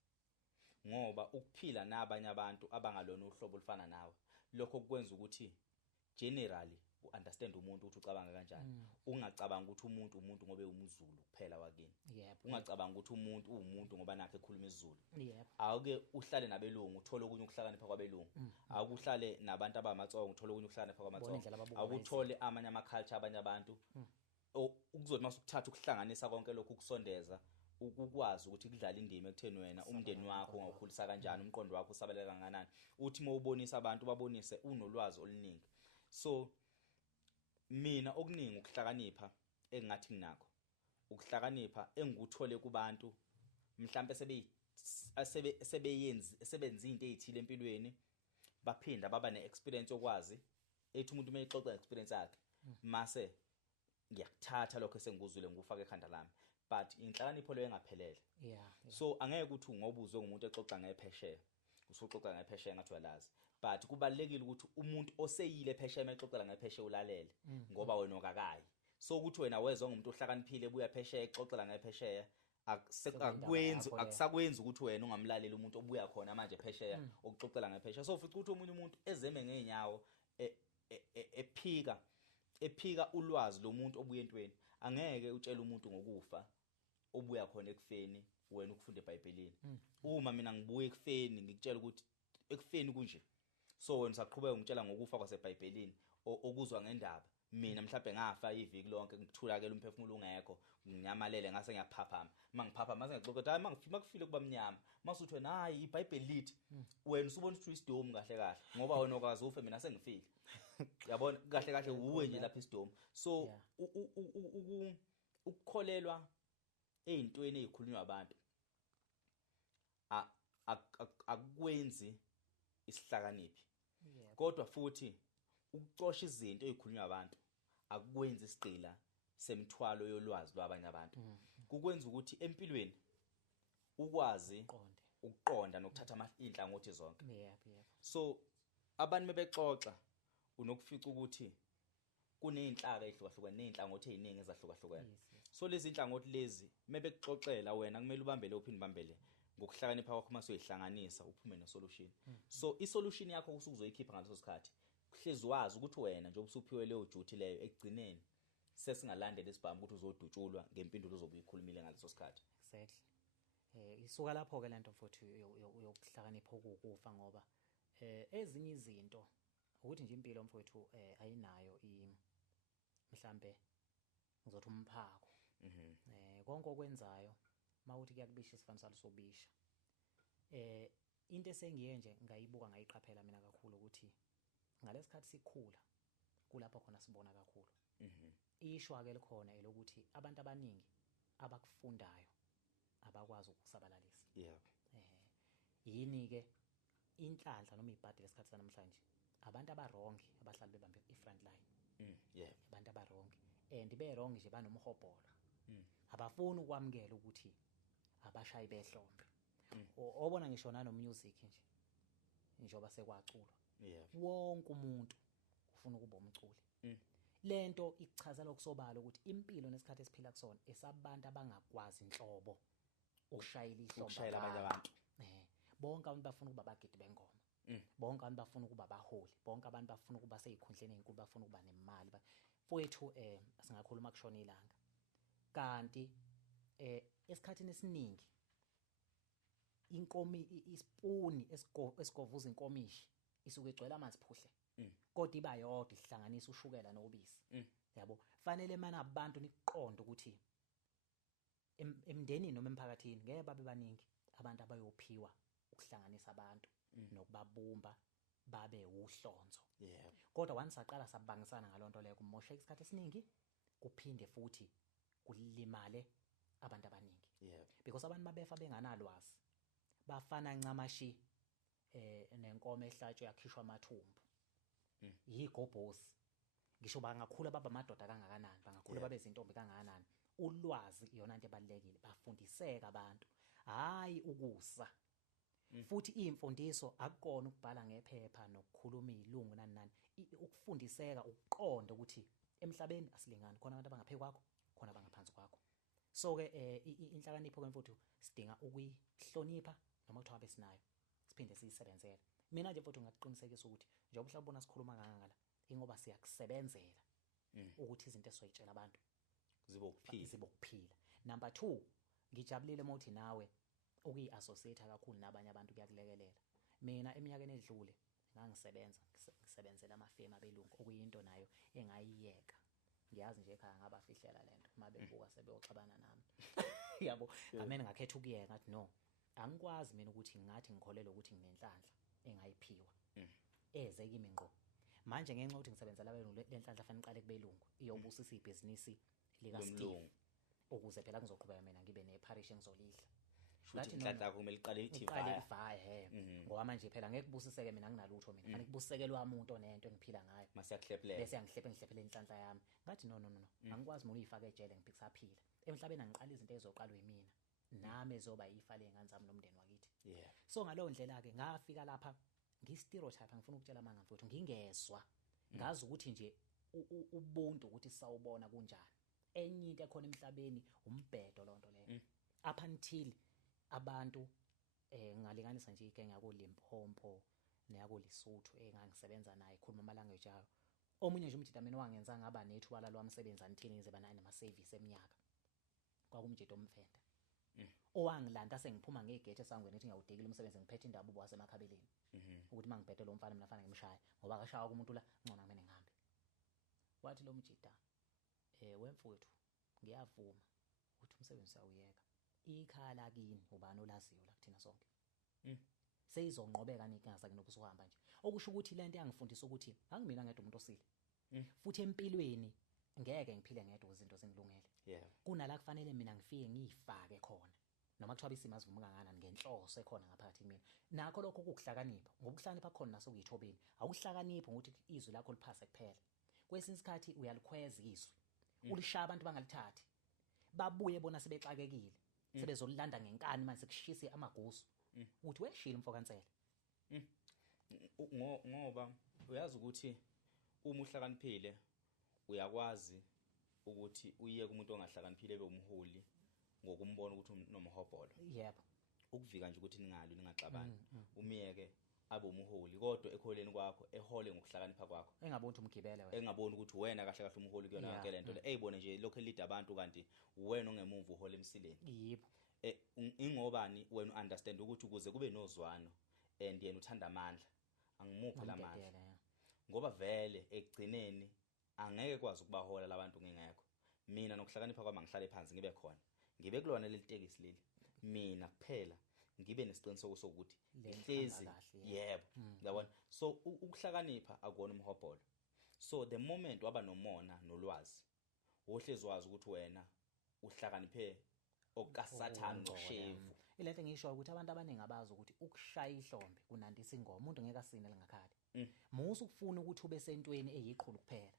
ngoba ukuphila nabanye abantu abangalona uhlobo olufana nawe lokho kukwenza ukuthi generally uunderstand umuntu ukuthi ucabanga kanjani. Ungacabanga ukuthi umuntu ngoba umZulu kuphela wakini. Ungacabanga ukuthi umuntu umuntu ngoba nakhe ekhuluma isiZulu. Awuke uhlale nabelungu uthole okunye ukuhlakanipha kwabelungu. Awukuhlale nabantu abamatsongo uthole okunye ukuhlakanipha kwamatsongo. Awukuthole amanye ama-culture abanye abantu. Ukuzothi masukuthatha ukuhlanganisa konke lokhu kusondeza ukukwazi ukuthi kudlala indima ekutheni wena umndeni wakho ungawukhulisa kanjani, umqondo wakho usabaleka kangakanani. Uthi mawubonisa abantu babonise unolwazi oluningi. So mina okuningi ukuhlakanipha engathi nginakho ukuhlakanipha engikuthole kubantu mhlambe sebenza into ezithile empilweni baphinda baba neexperience yokwazi ethi umuntu mayixoxa experience yakhe mase ngiyakuthatha lokho esengikuzwile ngufaka ekhanda lami but inhlakanipho leyo engaphelele. So angeke ukuthi ngobuzwe ngumuntu exoxa ngephesheya usuxoxa ngephesheya ngathi uyalazi but kubalekile ukuthi umuntu oseyile ephesheya mayixoxela ngephesheya ulalele ngoba wena okakayi. So ukuthi wena wezwa ngumuntu ohlakaniphile ebuya phesheya exoxela ngephesheya akusakwenzi ukuthi wena ungamlaleli umuntu obuya khona manje phesheya okuxoxela ngephesheya. So futhi ukuthi omunye umuntu ezeme ngeenyawo ephika ulwazi lomuntu obuye entweni angeke utshele umuntu ngokufa obuya khona ekufeni wena ukufunda eBhayibhelini. Uma mina ngibuye ekufeni ngikutshela ukuthi ekufeni kunje so wena usaqhubeka ngitshela ngokufa kwaseBhayibhelini okuzwa ngendaba mina mhlawumbe ngafa iviki lonke ngithulakela umphefumulo ungekho nginyamalele ngase ngiyaphaphama mangiphaphama mase ngixoxa hayi makufile kuba mnyama masuthi wena hayi iBhayibheli lithi wena usubona ukuthi isidom kahle kahle ngoba wena okwazi ufe mina sengifile. Yabona kahle kahle uwe nje lapha isidom. So ukukholelwa ezintweni ezikhulunywa abantu akwenzi isihlakaniphi kodwa futhi ukucosha izinto ezikhulunywa abantu akwenzi isigqila semthwalo yolwazi lwabanye abantu. Kukwenza ukuthi empilweni ukwazi ukuqonda nokuthatha inhlangothi zonke. So abantu mebexoxa unokufica ukuthi kuneyinhlaka ezihlukahlukene nezinhlangothi eziningi ezahlukahlukene. So lezi inhlangothi lezi mebekuxoxela wena kumele ubambele uphinde ubambele ngokuhlakanipha kwakho mase uyihlanganisa uphume nesolution. So isolution yakho usuzoyikhipha ngaleso sikhathi kuhlezi wazi ukuthi wena nje ubusuphiwe leyo duty leyo ekugcineni sesingalandela isibhamu ukuthi uzodutshulwa ngempendulo ozobuyikhulumile ngaleso sikhathi. Exactly. Isuka lapho ke lento futhi yokuhlakanipha okufa ngoba ezinye izinto ukuthi nje impilo mfowethu ayinayo mhlambe ngizothi umphako. Konke okwenzayo mawuthi kuyakubisha isifanisalo sobisha. Into esengiye nje ngayibuka ngayiqaphela mina kakhulu ukuthi ngalesikhathi sikhula kulapho khona sibona kakhulu. Ishwa ke likhona elokuthi abantu abaningi abakufundayo abakwazi ukusabalalisa. Yini ke inhlanhla noma ibhadi lesikhathi sanamhlanje abantu abarongi abahlali bebambe ifront line. Abantu abarongi and berongi nje banomhobholo. Abafuni ukwamukela ukuthi abashayi behlombe. Obona ngisho nanomusic nje njoba sekwaculwa. Wonke umuntu ufuna ukuba umculi. Lento ichaza lokusobala ukuthi impilo nesikhathi esiphila kusona esabantu abangakwazi inhlobo ukushayela ihlombe. Ukushayela abanye abantu. Bonke abantu bafuna ukuba bagidi bengoma. Bonke abantu bafuna ukuba baholi. Bonke abantu bafuna ukuba seyikhundleni ezinkulu bafuna ukuba nemali. Mfowethu singakhuluma kushona ilanga. Kanti esikhathini esiningi isipuni esigovuza inkomishi isuke igcwele amanzi phuhle kodwa iba yodwa ihlanganisa ushukela nobisi yabo fanele mana abantu niqonde ukuthi emndenini noma emphakathini ngeke babe baningi abantu abayophiwa ukuhlanganisa abantu nokubabumba babe uhlonzo kodwa wanisaqala sabangisana ngalonto leyo kumosha isikhathi esiningi kuphinde futhi kulimale abantu abaningi because abantu mabefa benganalwazi bafana ncamashi nenkomo ehlatshwe yakhishwa amathumbu yigobhosi ngisho bangakhula baba amadoda kangakanani bangakhula babe izintombi kangakanani ulwazi iyona into ebalekile bafundiseka abantu hayi ukusa futhi imfundiso akukona ukubhala ngephepha nokukhuluma izilungu nani ukufundiseka ukuqonda ukuthi emhlabeni asilingani khona abantu abangaphe kwakho khona abangaphansi kwakho so ke inhlakanipho kwemfuthu sidinga ukuyihlonipha noma kuthiwa besinayo siphinde siyisebenzele mina nje mfuthu ngakuqinisekisa ukuthi njengoba uhlabona sikhuluma ngangala ingoba siyakusebenzela ukuthi izinto esizoyitshela abantu zibokuphila number 2 ngijabulile mothi nawe ukuyi-associate kakhulu nabanye abantu kuyakulekelela mina eminyakeni edlule ngisebenzela amafemu abelungu okuyinto nayo engayiyeka ngiyazi nje ekhaya ngabafihlela lento uma bebuka sebeyoxabana nami yabo ngamene ngakhetha ukuyeka ngathi no angikwazi mina ukuthi ngathi ngikholelwa ukuthi nginenhlanhla engayiphiwa eze kimi ngqo manje ngenxa ukuthi ngisebenzela abelungu lenhlanhla fanele iqale kubelungu iyobusisa ibhizinisi lika Steve ukuze phela ngizoqhubeka mina ngibe neparish engizolidla futhi inhlanhla yakho kumele iqale ithi ngoba manje phela ngeke kubusiseke mina nginalutho mina fanele kubusekele wami umuntu onento engiphila ngayo masiyahleplela bese ngihlephe inhlanhla yami ngathi no angikwazi mina uyifaka ejele ngiphiksaphila emhlabeni angiqala izinto ezizoqalwa yimina nami ezoba yifa lengane zami nomndeni wakithi so ngalowo ndlela ke ngafika lapha ngistereotype ngifuna ukutshela manga mfowethu ngingezwa ngazi ukuthi nje ubuntu ukuthi sawubona kunjani enye into ekhona emhlabeni umbhedo lonto leyo up until abantu ngalinganisa nje igenge yako Limpopo neyako Lesotho engangisebenza naye khuluma ama language ayo omunye nje umjida mina wangenza ngaba nethuba lalwamsebenza until ngize bana nama service eminyaka kwakumjida omfenda owangilanda sengiphuma ngegate esangweni ethi ngiyawudekile umsebenzi ngiphethe indaba ubo wasemakhabeleni ukuthi mangibhede lo mfana mina fanele ngimshaya ngoba akashaya kumuntu la ngcona kumene ngihambe wathi lo mjida wemfowethu ngiyavuma ukuthi umsebenzi awuyeka ikhala kini ubani olaziyo la kuthina sonke seyizonqobeka ninkinga sakunoku sohamba nje okusho ukuthi lento yangifundisa ukuthi angimina ngedwa umuntu osile futhi empilweni ngeke ngiphile ngedwa izinto zingilungele kunala kufanele mina ngifike ngiyifake khona noma kuthiwa isimo asivuma kangakanani ngenhloso ekhona ngaphakathi kimi nakho lokho ukuhlakanipha ngoba ukuhlakanipha khona naso kuyithobeni awuhlakaniphi ukuthi izwi lakho liphase kuphela kwesinye isikhathi uyalikhweza izwi ulishaya abantu bangalithathi babuye bona sebexakekile sebezolanda ngenkani manje sekushisa amagusu uthi weshila mfokansela ngoba uyazi ukuthi uma uhlakaniphile uyakwazi ukuthi uyeke umuntu ongahlakaniphile ebe umholi ngokumbona ukuthi nomhobholo yebo ukuvika nje ukuthi ningaxabani umiyeke abe umholi kodwa ekholeni kwakho ehole ngokuhlakanipha kwakho engaboni umgibele wena engaboni ukuthi wena kahle kahle umholi kuyona yonke lento le eyibone nje lokho elida abantu kanti wena ongemuva uhola emsileni yebo ingobani wena understand ukuthi ukuze kube nozwano and yena uthanda amandla angimuphe lamandla ngoba vele ekugcineni angeke kwazi ukubahola labantu ngingekho mina nokuhlakanipha kwami ngihlale phansi ngibe khona ngibe kulona leli tekisi leli mina kuphela ngibe nesiqiniseko sokuthi ihlezi yebo yabona so ukuhlakanipha akona umhobholo so the moment waba nomona nolwazi wohlezi wazi ukuthi wena uhlakaniphe okasathana noshevu ilento ngisho ukuthi abantu abaningi abazi ukuthi ukushaya ihlombe kunandisa ingoma umuntu ngeke asine lengakhali musu ukufuna ukuthi ube sentweni eyiqhulu kuphela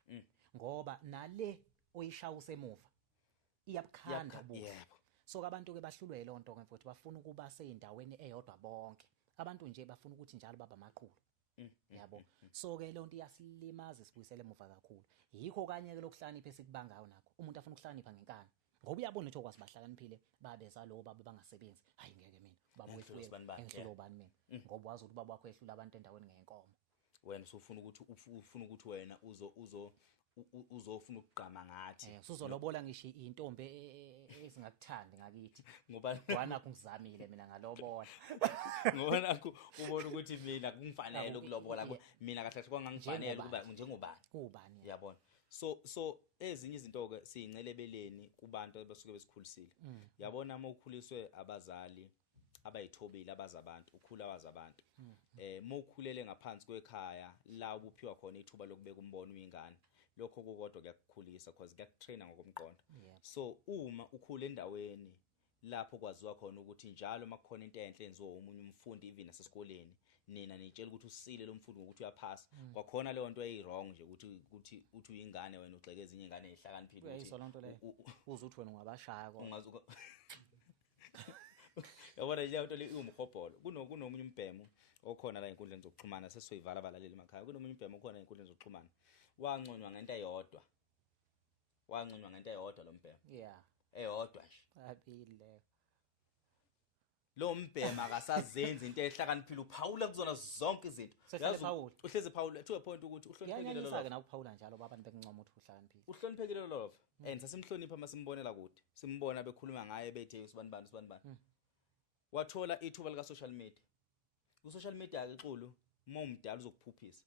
ngoba nale oyishaya usemuva iyabukhanda yebo so abantu ke bahlulwe ilonto ke mfowethu bafuna ukuba seyindaweni eyodwa bonke abantu nje bafuna ukuthi njalo baba amaqhulu yabo so ke lonto iyasilimaza sibuyisele emuva kakhulu yikho kanye ke lokuhlakanipha esikubangayo nakho umuntu afuna ukuhlakanipha ngenkani ngoba uyabona ukuthi okwazi bahlakaniphile babeza lo baba bangasebenzi hayi ngeke mina baba wehlule engihlulo bani mina ngoba wazi ukuthi baba wakho ehlula abantu endaweni ngenkomo wena ufuna ukuthi wena uzofuna ukugqama ngathi usuzolobola ngisho intombi ezingakuthandi ngakithi ngoba wana kungizamile mina ngalobola ngoba nakho ubona ukuthi mina kungifanele ukulobola mina kahle kahle kwangangifanele ukuba njengobani ubani yabona so ezinye izinto ke siyincelebeleni kubantu abasuke besikhulisile yabona uma ukhuliswe abazali abayithobile abazabantu ukhula wazabantu mawukhulele ngaphansi kwekhaya la ubuphiwa khona ithuba lokubeka umbono uyingane lokho kodwa kuyakukhulisa because kuyakutraina ngokomqondo so uma ukhule endaweni lapho kwaziwa khona ukuthi njalo makukhona into enhle enziwa umunye umfundi even nasesikoleni nina nitshela ukuthi usile lo mfundi ngokuthi uyaphasa kwakhona le nto eyi-wrong nje ukuthi uyingane wena ugxeke ezinye izingane ezihlakaniphile ukuthi lonto le uzuthi wena ungabashaya ungazuka yabona nje into le iwumhobholo kunomunye umbhemu okhona la enkundleni zokuxhumana sesizoyivala abalaleli emakhaya kunomunye umbhemu okhona enkundleni zokuxhumana wanconywa ngento eyodwa lo mbhemu eyodwa nje abile lo mbhemu akasazenzi into ehlakaniphile uphawula kuzona zonke izinto uhleze phawula to a point ukuthi uhloniphekile lo ke nakuphawula njalo babantu bekuncoma ukuthi uhlakaniphile uhloniphekile lo and sasimhlonipha masimbonela kude simbona bekhuluma ngaye bethe usibani wathola ithuba lika social media ku social media ke xulu uma umdala uzokuphuphisa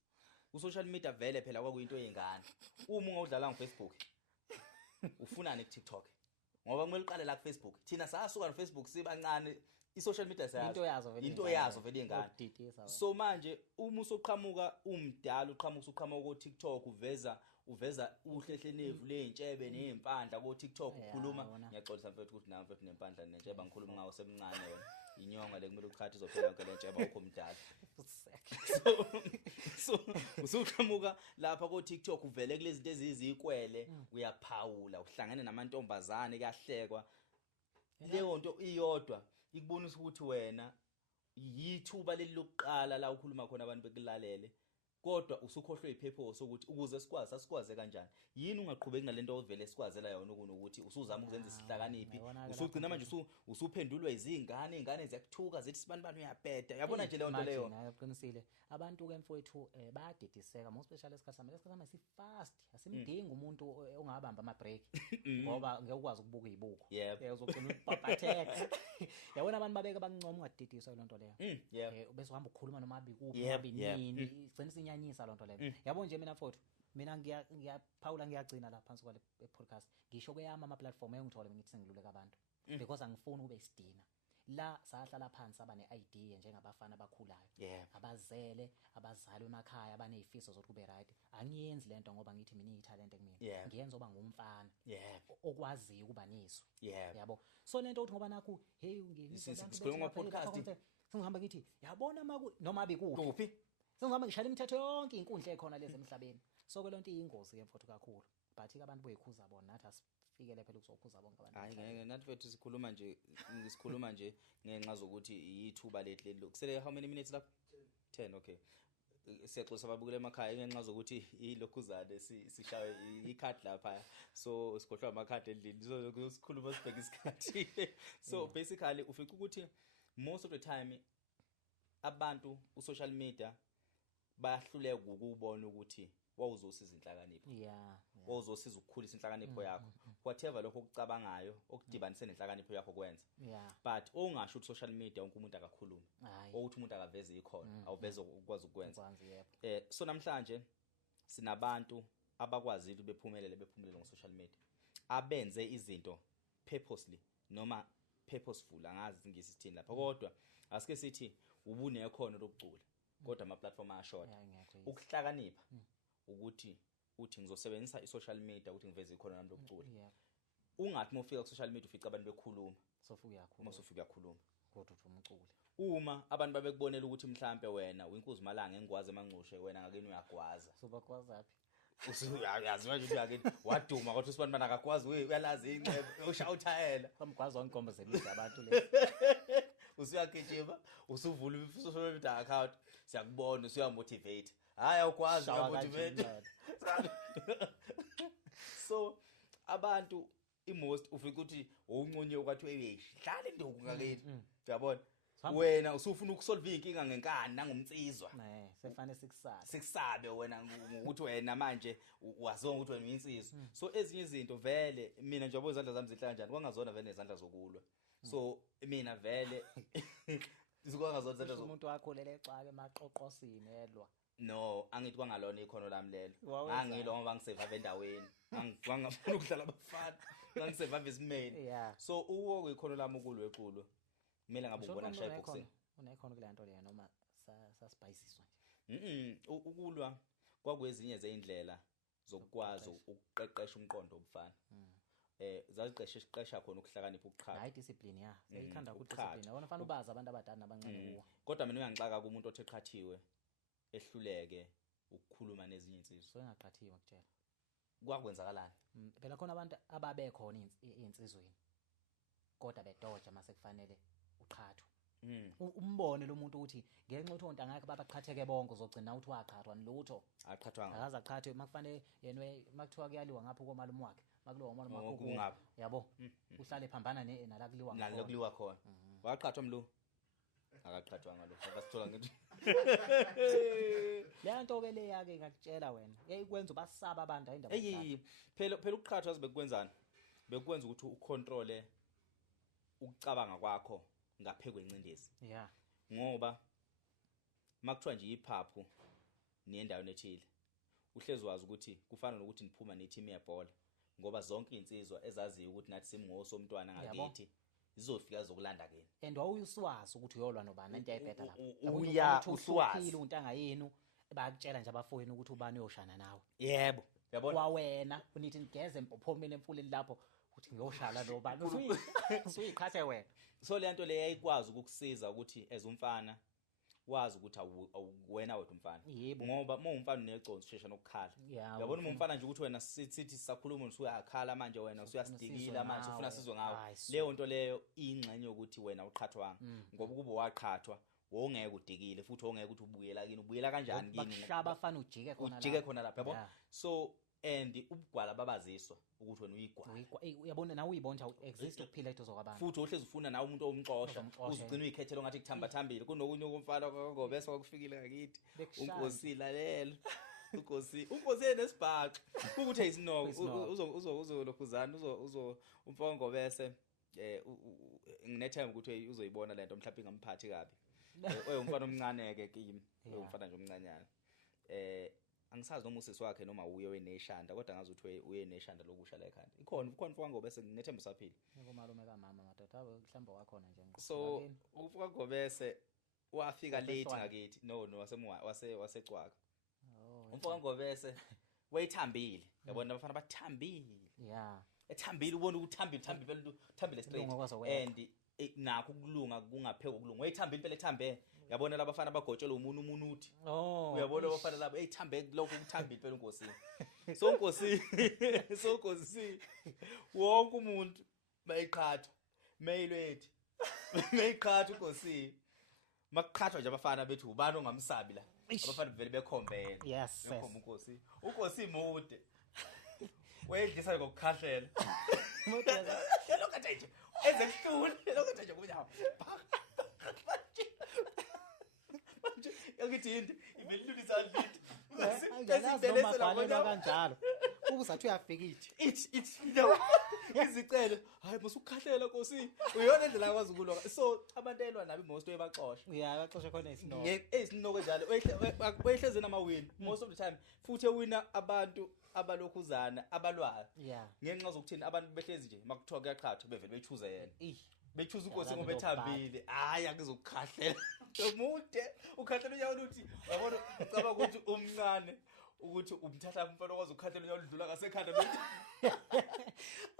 ku social media vele phela kwakuyinto yengane uma ungawudlala ngo Facebook ufunani ku TikTok ngoba kumele uqale la ku Facebook thina sasuka no Facebook sibancane i-social media sayazi into yazo vele ingane so manje uma usoqhamuka umdala uqhamuka ku TikTok uveza uhlehlenevu lezintshebe nezimpandla ku TikTok ukhuluma ngiyaxolisa mfethu ukuthi nawe mfethu nempandla nentsheba ngikhuluma ngawo semncane wena inyonga le kumele uchathe izophela yonke le ntsheba ukho mdala so usuqhamuka lapha ku TikTok uvele kulezi zinto ezizikwele uyaphawula uhlangene namantombazane kuyahlekwa leyo nto iyodwa ikubonisa ukuthi wena yithuba leli lokuqala la ukhuluma khona abantu bekulalele kodwa usukhohlwe ipurpose ukuthi ukuze sikwazi kanjani yini ungaqhubeki nalento ovele sikwazela yona ukuthi usuzama ukuzenza isihlakaniphi usugcina manje usuphendulwe izingane ziyakuthuka zithi sibani uyabheda yabona nje leyo nto leyo yaqinisile abantu ke mfowethu bayadidiseka most especially esikhathami sifast asimdingi umuntu ongabamba ama break ngoba ngeke ukwazi ukubuka izibuko uzogcina upaphatheka yabona abantu babeke bancoma ungadidiswa le nto leyo bese uhamba ukukhuluma noma abikuphi noma binini igcina nyanyisa lonto leyo yabo nje mina mfowethu mina ngiyaphawula ngiyagcina la phansi kwale podcast ngisho kweyama ama platform engithole ngithi sengiluleka abantu because angifuni ube isidina la sahlala phansi abane idea njengabafana abakhulayo abazele abazali emakhaya abanezifiso zokuthi kube right angiyenzi lento ngoba ngithi mina italent kumina ngiyenza oba ngumfana okwaziyo ukuba niso yabo so lento uthi ngoba nakho hey ngikhuluma podcast sengihamba ngithi yabona noma abikuphi sengihamba ngishaya imithetho yonke inkundla ekhona lezi emhlabeni so kwelonto iyingozi ke mfowethu kakhulu but ke abantu boyikhuza bona nathi asifikele phela ukuzokhuza bonke abantu hayi ngeke nathi mfethu sikhuluma nje ngenxa zokuthi yithuba lethu kusele how many minutes lapho 10 okay siyaxoxa babukele emakhaya ngenxa zokuthi ilokhuzane sishawe icard lapha so sikhohlwa amakhadi endlini so sikhuluma sibheka isikhathi so basically ufika ukuthi most of the time abantu ku-social media bayahluleka ukubona ukuthi wawuzosiza inhlakanipho wawuzosiza ukukhulisa inhlakanipho yakho whatever lokho okucabangayo okudibanise nenhlakanipho yakho kwenza but ongasho ukuthi social media wonke umuntu akakhuluma ukuthi umuntu akaveze ikhono awuveze ukwazi ukwenza so namhlanje sinabantu abakwazile bephumelele ngo-social media abenze izinto purposely noma purposeful angazi ngisithini lapha kodwa asike sithi ubunekhono lokucula kodwa ama platform ayashoda ukuhlakanipha ukuthi uthi ngizosebenzisa i-social media ukuthi ngiveze ikhono lami lokucula ungathi mawufika ku social media ufica abantu bekhuluma sofika uyakhuluma kodwa uthi umculi uma abantu babekubonela ukuthi mhlambe wena uyinkuzuma malanga engikwazi emanxushe wena ngakeni uyagwaza sobakwazaphi usuyazi manje ukuthi yakini waduma kodwa usibani bana akakwazi uyalazi incebe ushawuthayela samgwaza onkombe zelizwe abantu le usuyagijima usuvula i-social media account siyakubona usuyamotivate hayi awukwazi uyamotivate so abantu imost ufika ukuthi unconye ukwathi uyidlala induku ngakeni uyabona wena usufuna ukusolve inkinga ngenkani nangomtsizwa sefane sikusabe wena ukuthi wena manje wazonga ukuthi wena uyinsizwa so ezinye izinto vele mina njengoba izandla zami zihlala kanjani kwangazona vele nezandla zokulwa so mina vele zikwangazona izandla umuntu wakhulele ecake emaqoqosini elwa no angithi kwangalona ikhono lami lelo angilo ngoba ngisevava endaweni ngangafuna ukudlala abafana ngangisevava esimeni so uwo ikhono lami ukulwe equlo kumele ngabe ubona shy boxing unekhono kule nto leyo noma sasibhayisiswa nje ukulwa kwakwezinye zeindlela zokukwazi ukuqeqesha umqondo obufana zaziqeqesha khona ukuhlakanipha ukuqhatha hayi discipline seyikhanda ukuthi discipline yabona fanele ubazi abantu abadala nabancane kuwo kodwa mina uyangixaka kumuntu othe qhathiwe ehluleke ukukhuluma nezinye insizwa so engaqhathiwe ngitshela kwakwenzakalani phela khona abantu ababekhona insizweni kodwa bedoja mase kufanele uqhathwe umbone lo muntu ukuthi ngenxa ukuthi onta ngakhe babaqhatheke bonke uzogcina uthi waqhathwa nilutho aqhathwanga akaze aqhathwe makufanele yena makuthiwa kuyaliwa ngapha komalume wakhe makuliwa umalume wakhe kungapha yabo uhlale phambana nala kuliwa ngalo nala kuliwa khona waqhathwa mlo akaqhathwanga lo akasithola ngithi lento ke le yake ngakutshela wena yayikwenza ubasaba abantu ayindaba phela ukuqhathwa sibekwenzana bekwenza ukuthi ucontrole ukucabanga kwakho ngaphekwe incindezi ngoba makuthiwa nje iphaphu nendawo nethile uhlezi wazi ukuthi kufana nokuthi niphuma neteam yebhola ngoba zonke insizwa ezaziyo ukuthi nathi simngoso umntwana ngakithi zizofika zokulanda kini and wawuyuswazi ukuthi uyolwa nobani into ayibheda lapha uya uswazi untanga yenu bayakutshela nje abafowenu ukuthi ubani uyoshana nawe yebo yabona wawena unithi ngigeze empophomeni emfuleni lapho uthi ngiyoshala nobani usuyiqhathe wena so le nto le yayikwazi ukukusiza ukuthi ezumfana wazi ukuthi awuwena wedwa umfana ngoba umfana uneconsi ushesha nokukhala yabona umfana nje ukuthi wena sithi sisakhuluma usuyakhala manje wena usuyasidikila manje ufuna sizwe ngawe leyo nto leyo ingxenye ukuthi wena uqhathwanga ngoba kube waqhathwa wongeke udikile futhi wongeke ukuthi ubuyela kini ubuyela kanjani kini bakushaba afana ujike khona lapha yabo so and ubugwala babaziswa ukuthi wena uyigwala uyabona nawe uyibona ukuthi exist ukuphila eduze kwabantu futhi ohlezi ufuna nawe umuntu owumxosha uzigcina uyikhethela ngathi kuthamba thambile kunokunye okumfana ngobese kwakufikile ngakithi unkosi lalela unkosi enesibhaxo ukuthi ayisinoko uzolokhuzana umfana ngobese nginethemba ukuthi uzoyibona lento mhlawumbe ingamphathi kabi oyumfana omncane ke kimi oyumfana nje omncanyana angisazi noma usisi wakhe noma uye weneshanda kodwa ngazi ukuthi uye neshanda lokusha la ekhanda ikhona mfana ngobese nginethemba saphila ngomalume kamama madoda mhlawumbe wakhona nje so umfana ngobese wafika late ngakithi no wasecwaka umfana ngobese wayithambile yabona abafana bathambile ethambile ubona ukuthi thambile straight and nakho ukulunga kungapheka ukulunga wayithambile impela ethambe yabona labafana bagotshela umunuthi uyabona abafana labo eyithambe lokho ukuthambile phela uNkosi so Nkosi wonke umuntu bayiqhatha mayilwethi mayiqhatha uNkosi makuqhathwa nje abafana bethu ubani ongamsabi la abafana vele bekhombela bekhomba uNkosi mude wayedlisa ngokukhahlela lokho nje ezekuhlula lokho nje kubuya yakithi into ivelulisa lithi noma bhalelwa kanjalo ukuzathi uyafika ithi no izicelo hayi musukhahlela Nkosi uyona indlela yakwazi ukulwa so abantu elwa nabi most webaxosha baxosha khona isinoko esinoko njalo wehleze namawini most of the time futhi ewina abantu abalokhuzana abalwayo ngenxa zokuthini abantu behlezi nje makuthiwa kuyaqhathwa bevele bechuza yena bechuza uNkosi ngoba ethambile hayi akuzokukhahlela mude ukhahlela unyawona uthi yabona ucaba ukuthi umncane ukuthi umthatha umfana okwazi ukukhahlela unyawona udlula ngasekhanda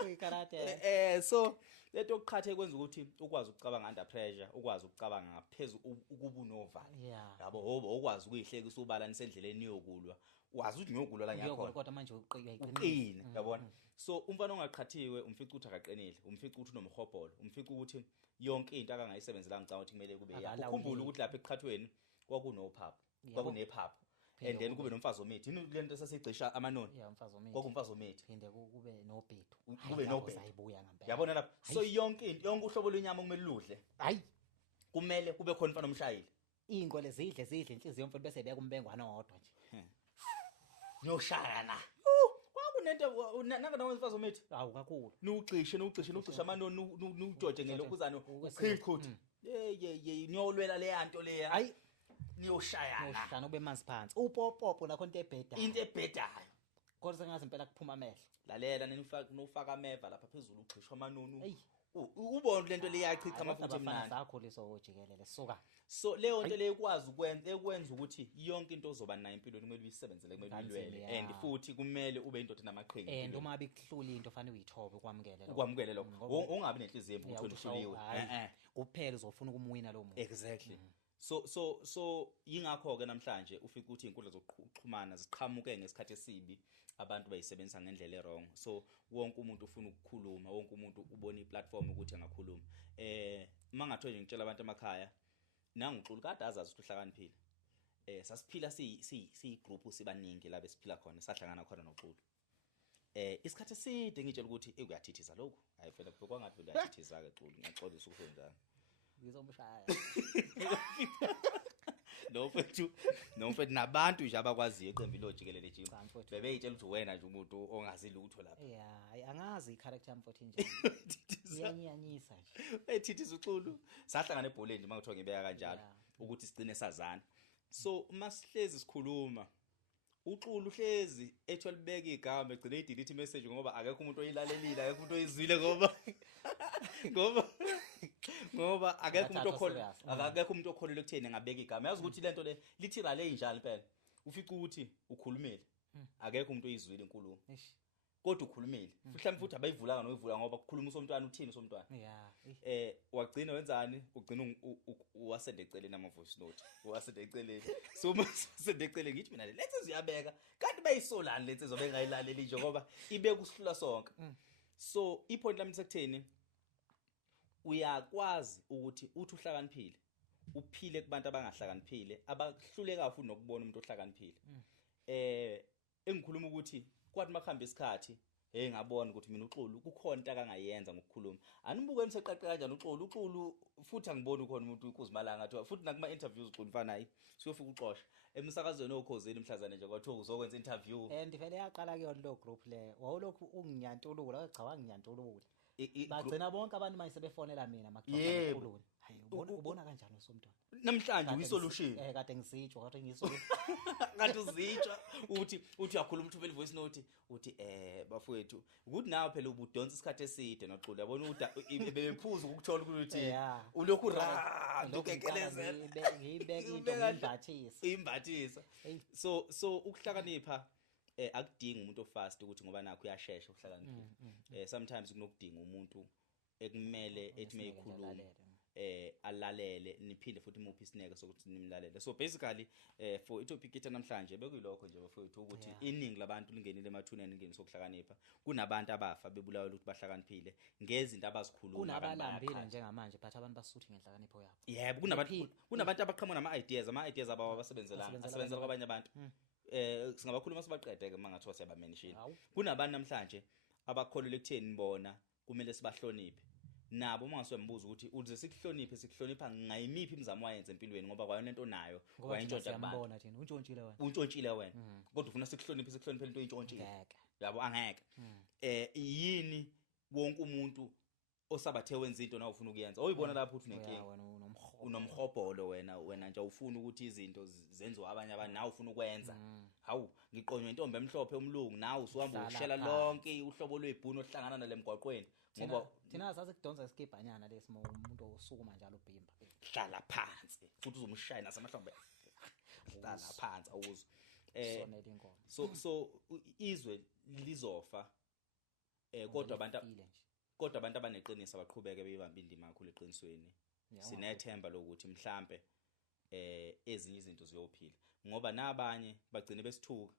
uyikarate so leto okuqhathe kwenza ukuthi ukwazi ukucabanga under pressure ukwazi ukucabanga ngaphezulu ukuba unovalo yabo ukwazi ukuyihlekisa ubalanise endleleni yokulwa wazi ukuthi ngiyokulwa la ngiyakhona kodwa manje uqine yabona so umfana ongaqhathiwe umfica ukuthi akaqinile umfica ukuthi unomhobholo umfica ukuthi yonke into akangayisebenzela ngicabanga ukuthi kumele kube yakho ukhumbule ukuthi lapha eqhathweni kwakunephaphu and then kube nomfazi omithi lento sasegcisha amanoni kwakumfazi omithi phinde kube nobhedu kube nobhedu yabona lapha so yonke uhlobo lwenyama kumele ludle hayi kumele kube khona umfana omshayile Ingole zidle inhliziyo mfowethu bese beka umbengwana owodwa nje. niyoshayana kwakunento nakana wemfazi omethi Hawu kakhulu. nucishe amanoni nujoje ngelokhuzana uchichuthu ye niyolwela le yanto leya Hayi niyoshayana uhlana ube manzi phansi. Upopopo nakho into ebheda. into ebhedayo Kodwa sengazi impela kuphuma amehlo. lalela nofaka ameva lapha phezulu uqhishwa amanoni Hey. ubona lento leyachicha amafutha emnandi sakhuliswa ojikelele suka. so leyo nto leyo ikwazi ekwenza ukuthi yonke into ozoba nayo empilweni kumele uyisebenzele kumele uyilwele and futhi kumele ube indoda enamaqhinga And uma bikuhlula into fanele uyithobe ukwamukele lokho. ukwamukele lokho ungabi nenhliziyo embi ukuthi ushuliwe kuphela uzofuna ukumwina lo muntu. exactly so yingakho ke namhlanje ufika ukuthi inkundla zokuxhumana ziqhamuke ngesikhathi esibi abantu bayisebenzisa ngendlela errong so wonke umuntu ufuna ukukhuluma wonke umuntu ubona iplatform ukuthi angakhuluma mangathiwa nje ngitshela abantu emakhaya nangiXulu kade azazi ukuthi uhlakaniphile sasiphila si group sibaningi la besiphila khona sahlangana khona noXulu isikhathi eside ngitshela ukuthi ukuyathithiza lokho hayi phela kwangathi uyathithiza ke Xulu ngiyaxolisa ukusho njalo Ngizomshaya. no mfethu nabantu nje abakwaziyo iqembu lojikelele nje bebeyitshela ukuthi wena nje umuntu ongazi lutho lapha Yeah angazi i-character mfowethu nje iyanyanyisa nje ethithiza uXulu sahlangana ebholeni nje mangithiwa ngibeka kanjalo ukuthi sigcine sazana so masihlezi sikhuluma uXulu hlezi ethi walibeka igama egcine i-delete message ngoba akekho umuntu oyilalelile akekho umuntu oyizwile ngoba akekho umuntu okholelwe ekutheni ngabeka igama yazi ukuthi lento le lithi rale njalo phela ufica ukuthi ukhulumele akekho umuntu oyizwile inkulumo kodwa ukhulumele mhlawumbe futhi abayivulanga noyivula ngoba ukukhuluma usomntwana uthini usomntwana wagcina wenzani ugcina uwasende eceleni ama voice note uwasende eceleni so masende eceleni ngithi mina lethe ziyabeka kanti bayisolani lethe zobe ngayilaleli nje ngoba ibeka usihlula sonke so ipoint lami sekutheni uyakwazi ukuthi uthi uhlakaniphile uphile kubantu abangahlakaniphile abahluleka futhi nokubona umuntu ohlakaniphile engikhuluma ukuthi kwathi makhamba isikhathi ngabona ukuthi mina uXulu kukhona into akangayenza ngokukhuluma anibuke niseqaqe kanjani uXulu futhi angiboni ukhona umuntu ukuzimalanga athi futhi nakuma interviews uXulu mfanayi siyofika uxoxa emsakazweni okhosini mhlazane nje kwathiwa uzokwenza interview ndivele yaqala kuyona lo group le wawulokhu unginyantulula cha wanginyantulula bagcina bonke abantu manje sebefonela mina makuxoxa ukhuluma hayi ubona kanjani usomntwana namhlanje uyisolution kade ngisitsho kade ngisolution kanti uzitsha uthi uyakhuluma uthi uvele voice note uthi bafowethu ukuthi nawe phela ubudonsa isikhathi eside noXulu yabona ukuthi bebephuza ukuthola ukuthi ulokhu ukekeleze ngiyibeka into imbathisa so ukuhlakanipha akudingi umuntu ofast ukuthi ngoba nakho uyashesha ukuhlakanipha sometimes kunokudinga umuntu ekumele ethi mayikhuluma alalele niphinde futhi imuphi isineke sokuthi nimlalele so basically for itopic ethu namhlanje bekuyilokho nje bafowethu ukuthi iningi labantu lingenile emathuneni ingeni sokuhlakanipha kunabantu abafa bebulawa ukuthi bahlakaniphile ngezinto abazikhuluma kunabalambile njengamanje but abantu basuthi ngenhlakanipho yabo yebo kunabantu abaqhamuka ama-ideas abawasebenzelanga asebenzela kwabanye abantu singabakhuluma sibaqede ke mangathiwa siyabamenishile kunabantu namhlanje abakholelwa ekutheni bona kumele sibahloniphe nabo mangaswembuza ukuthi uze sikuhlonipha ngayimiphi imizamo wayenza empilweni ngoba kwayona into nayo wayintshontsha kubantu thina untshontsile wena kodwa ufuna sikuhloniphe into oyintshontsile yabo angeke yini wonke umuntu osabathe wenza into nawe ufuna ukuyenza oyibona lapho uthi unenkinga unomhobholo wena nje ufuna ukuthi izinto zenziwe abanye abantu nawe ufuna ukwenza hawu ngiqonywe intombi emhlophe umlungu nawe usuhamba ushela lonke uhlobo lwebhunu ohlangana nalemgwaqweni ngoba thina sasikudonsa iskibhanyana lesimo umuntu osukuma njalo ubhimba hlala phansi futhi uzomshaya nasemahlombe hlala phansi awuzwe sonela inkomo so izwe lizofa kodwa abantu abaneqiniso abaqhubeke beyibamba indima kakhulu eqinisweni sinethemba lokuthi mhlambe ezinye izinto ziyophila ngoba nabanye bagcine besithuka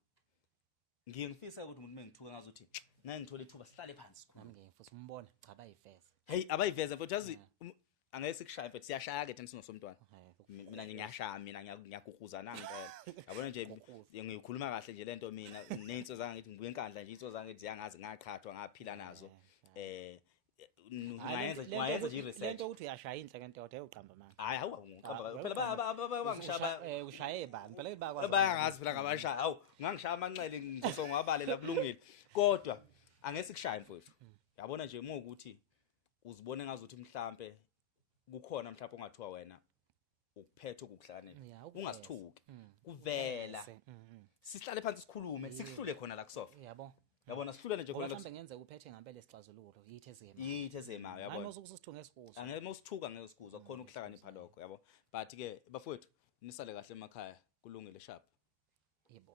ngiyengifisa ukuthi umuntu mengithuka ngazothi ngangithola ithuba sihlale phansi nami ngiyifisa umbona cha bayiveza hey abayiveza futhi yazi angeke sikushaye futhi siyashaya ke thina sinosomntwana mina ngiyashaya mina ngiyaguguzana ngempela yabona nje ngiyikhuluma kahle nje lento mina neyinto zanga ngithi ngibuye enkandla nje into zanga ngithi ziyangazi ngaqhathwa ngaphila nazo ungayenza nje research lento ukuthi uyashaya inhle ntoda uqamba manje hayi awuqamba phela bangishaya ushaye bani phela bakwazi bayangazi phela ngabashaya hawu ngangishaya amancele ngizongwabale la kulungile kodwa angeke sikushaye mfowethu yabona nje ukuthi uzibone ngazuthi mhlambe kukhona mhlawumbe ongathiwa wena ukuphethe ukuhlakanipha ungasithuki kuvela sihlale phansi sikhulume sikuhlule khona la kusofa yabona sihlulene nje khona la mhlawumbe ngenze uphethe ngempela isixazululo yithi ezema yabona hayi mosukuzithuka esikuzo angeke mosithuka ngeke sikuza khona ukuhlakanipha lokho yabo but ke bafowethu nisale kahle emakhaya kulungile sharp yebo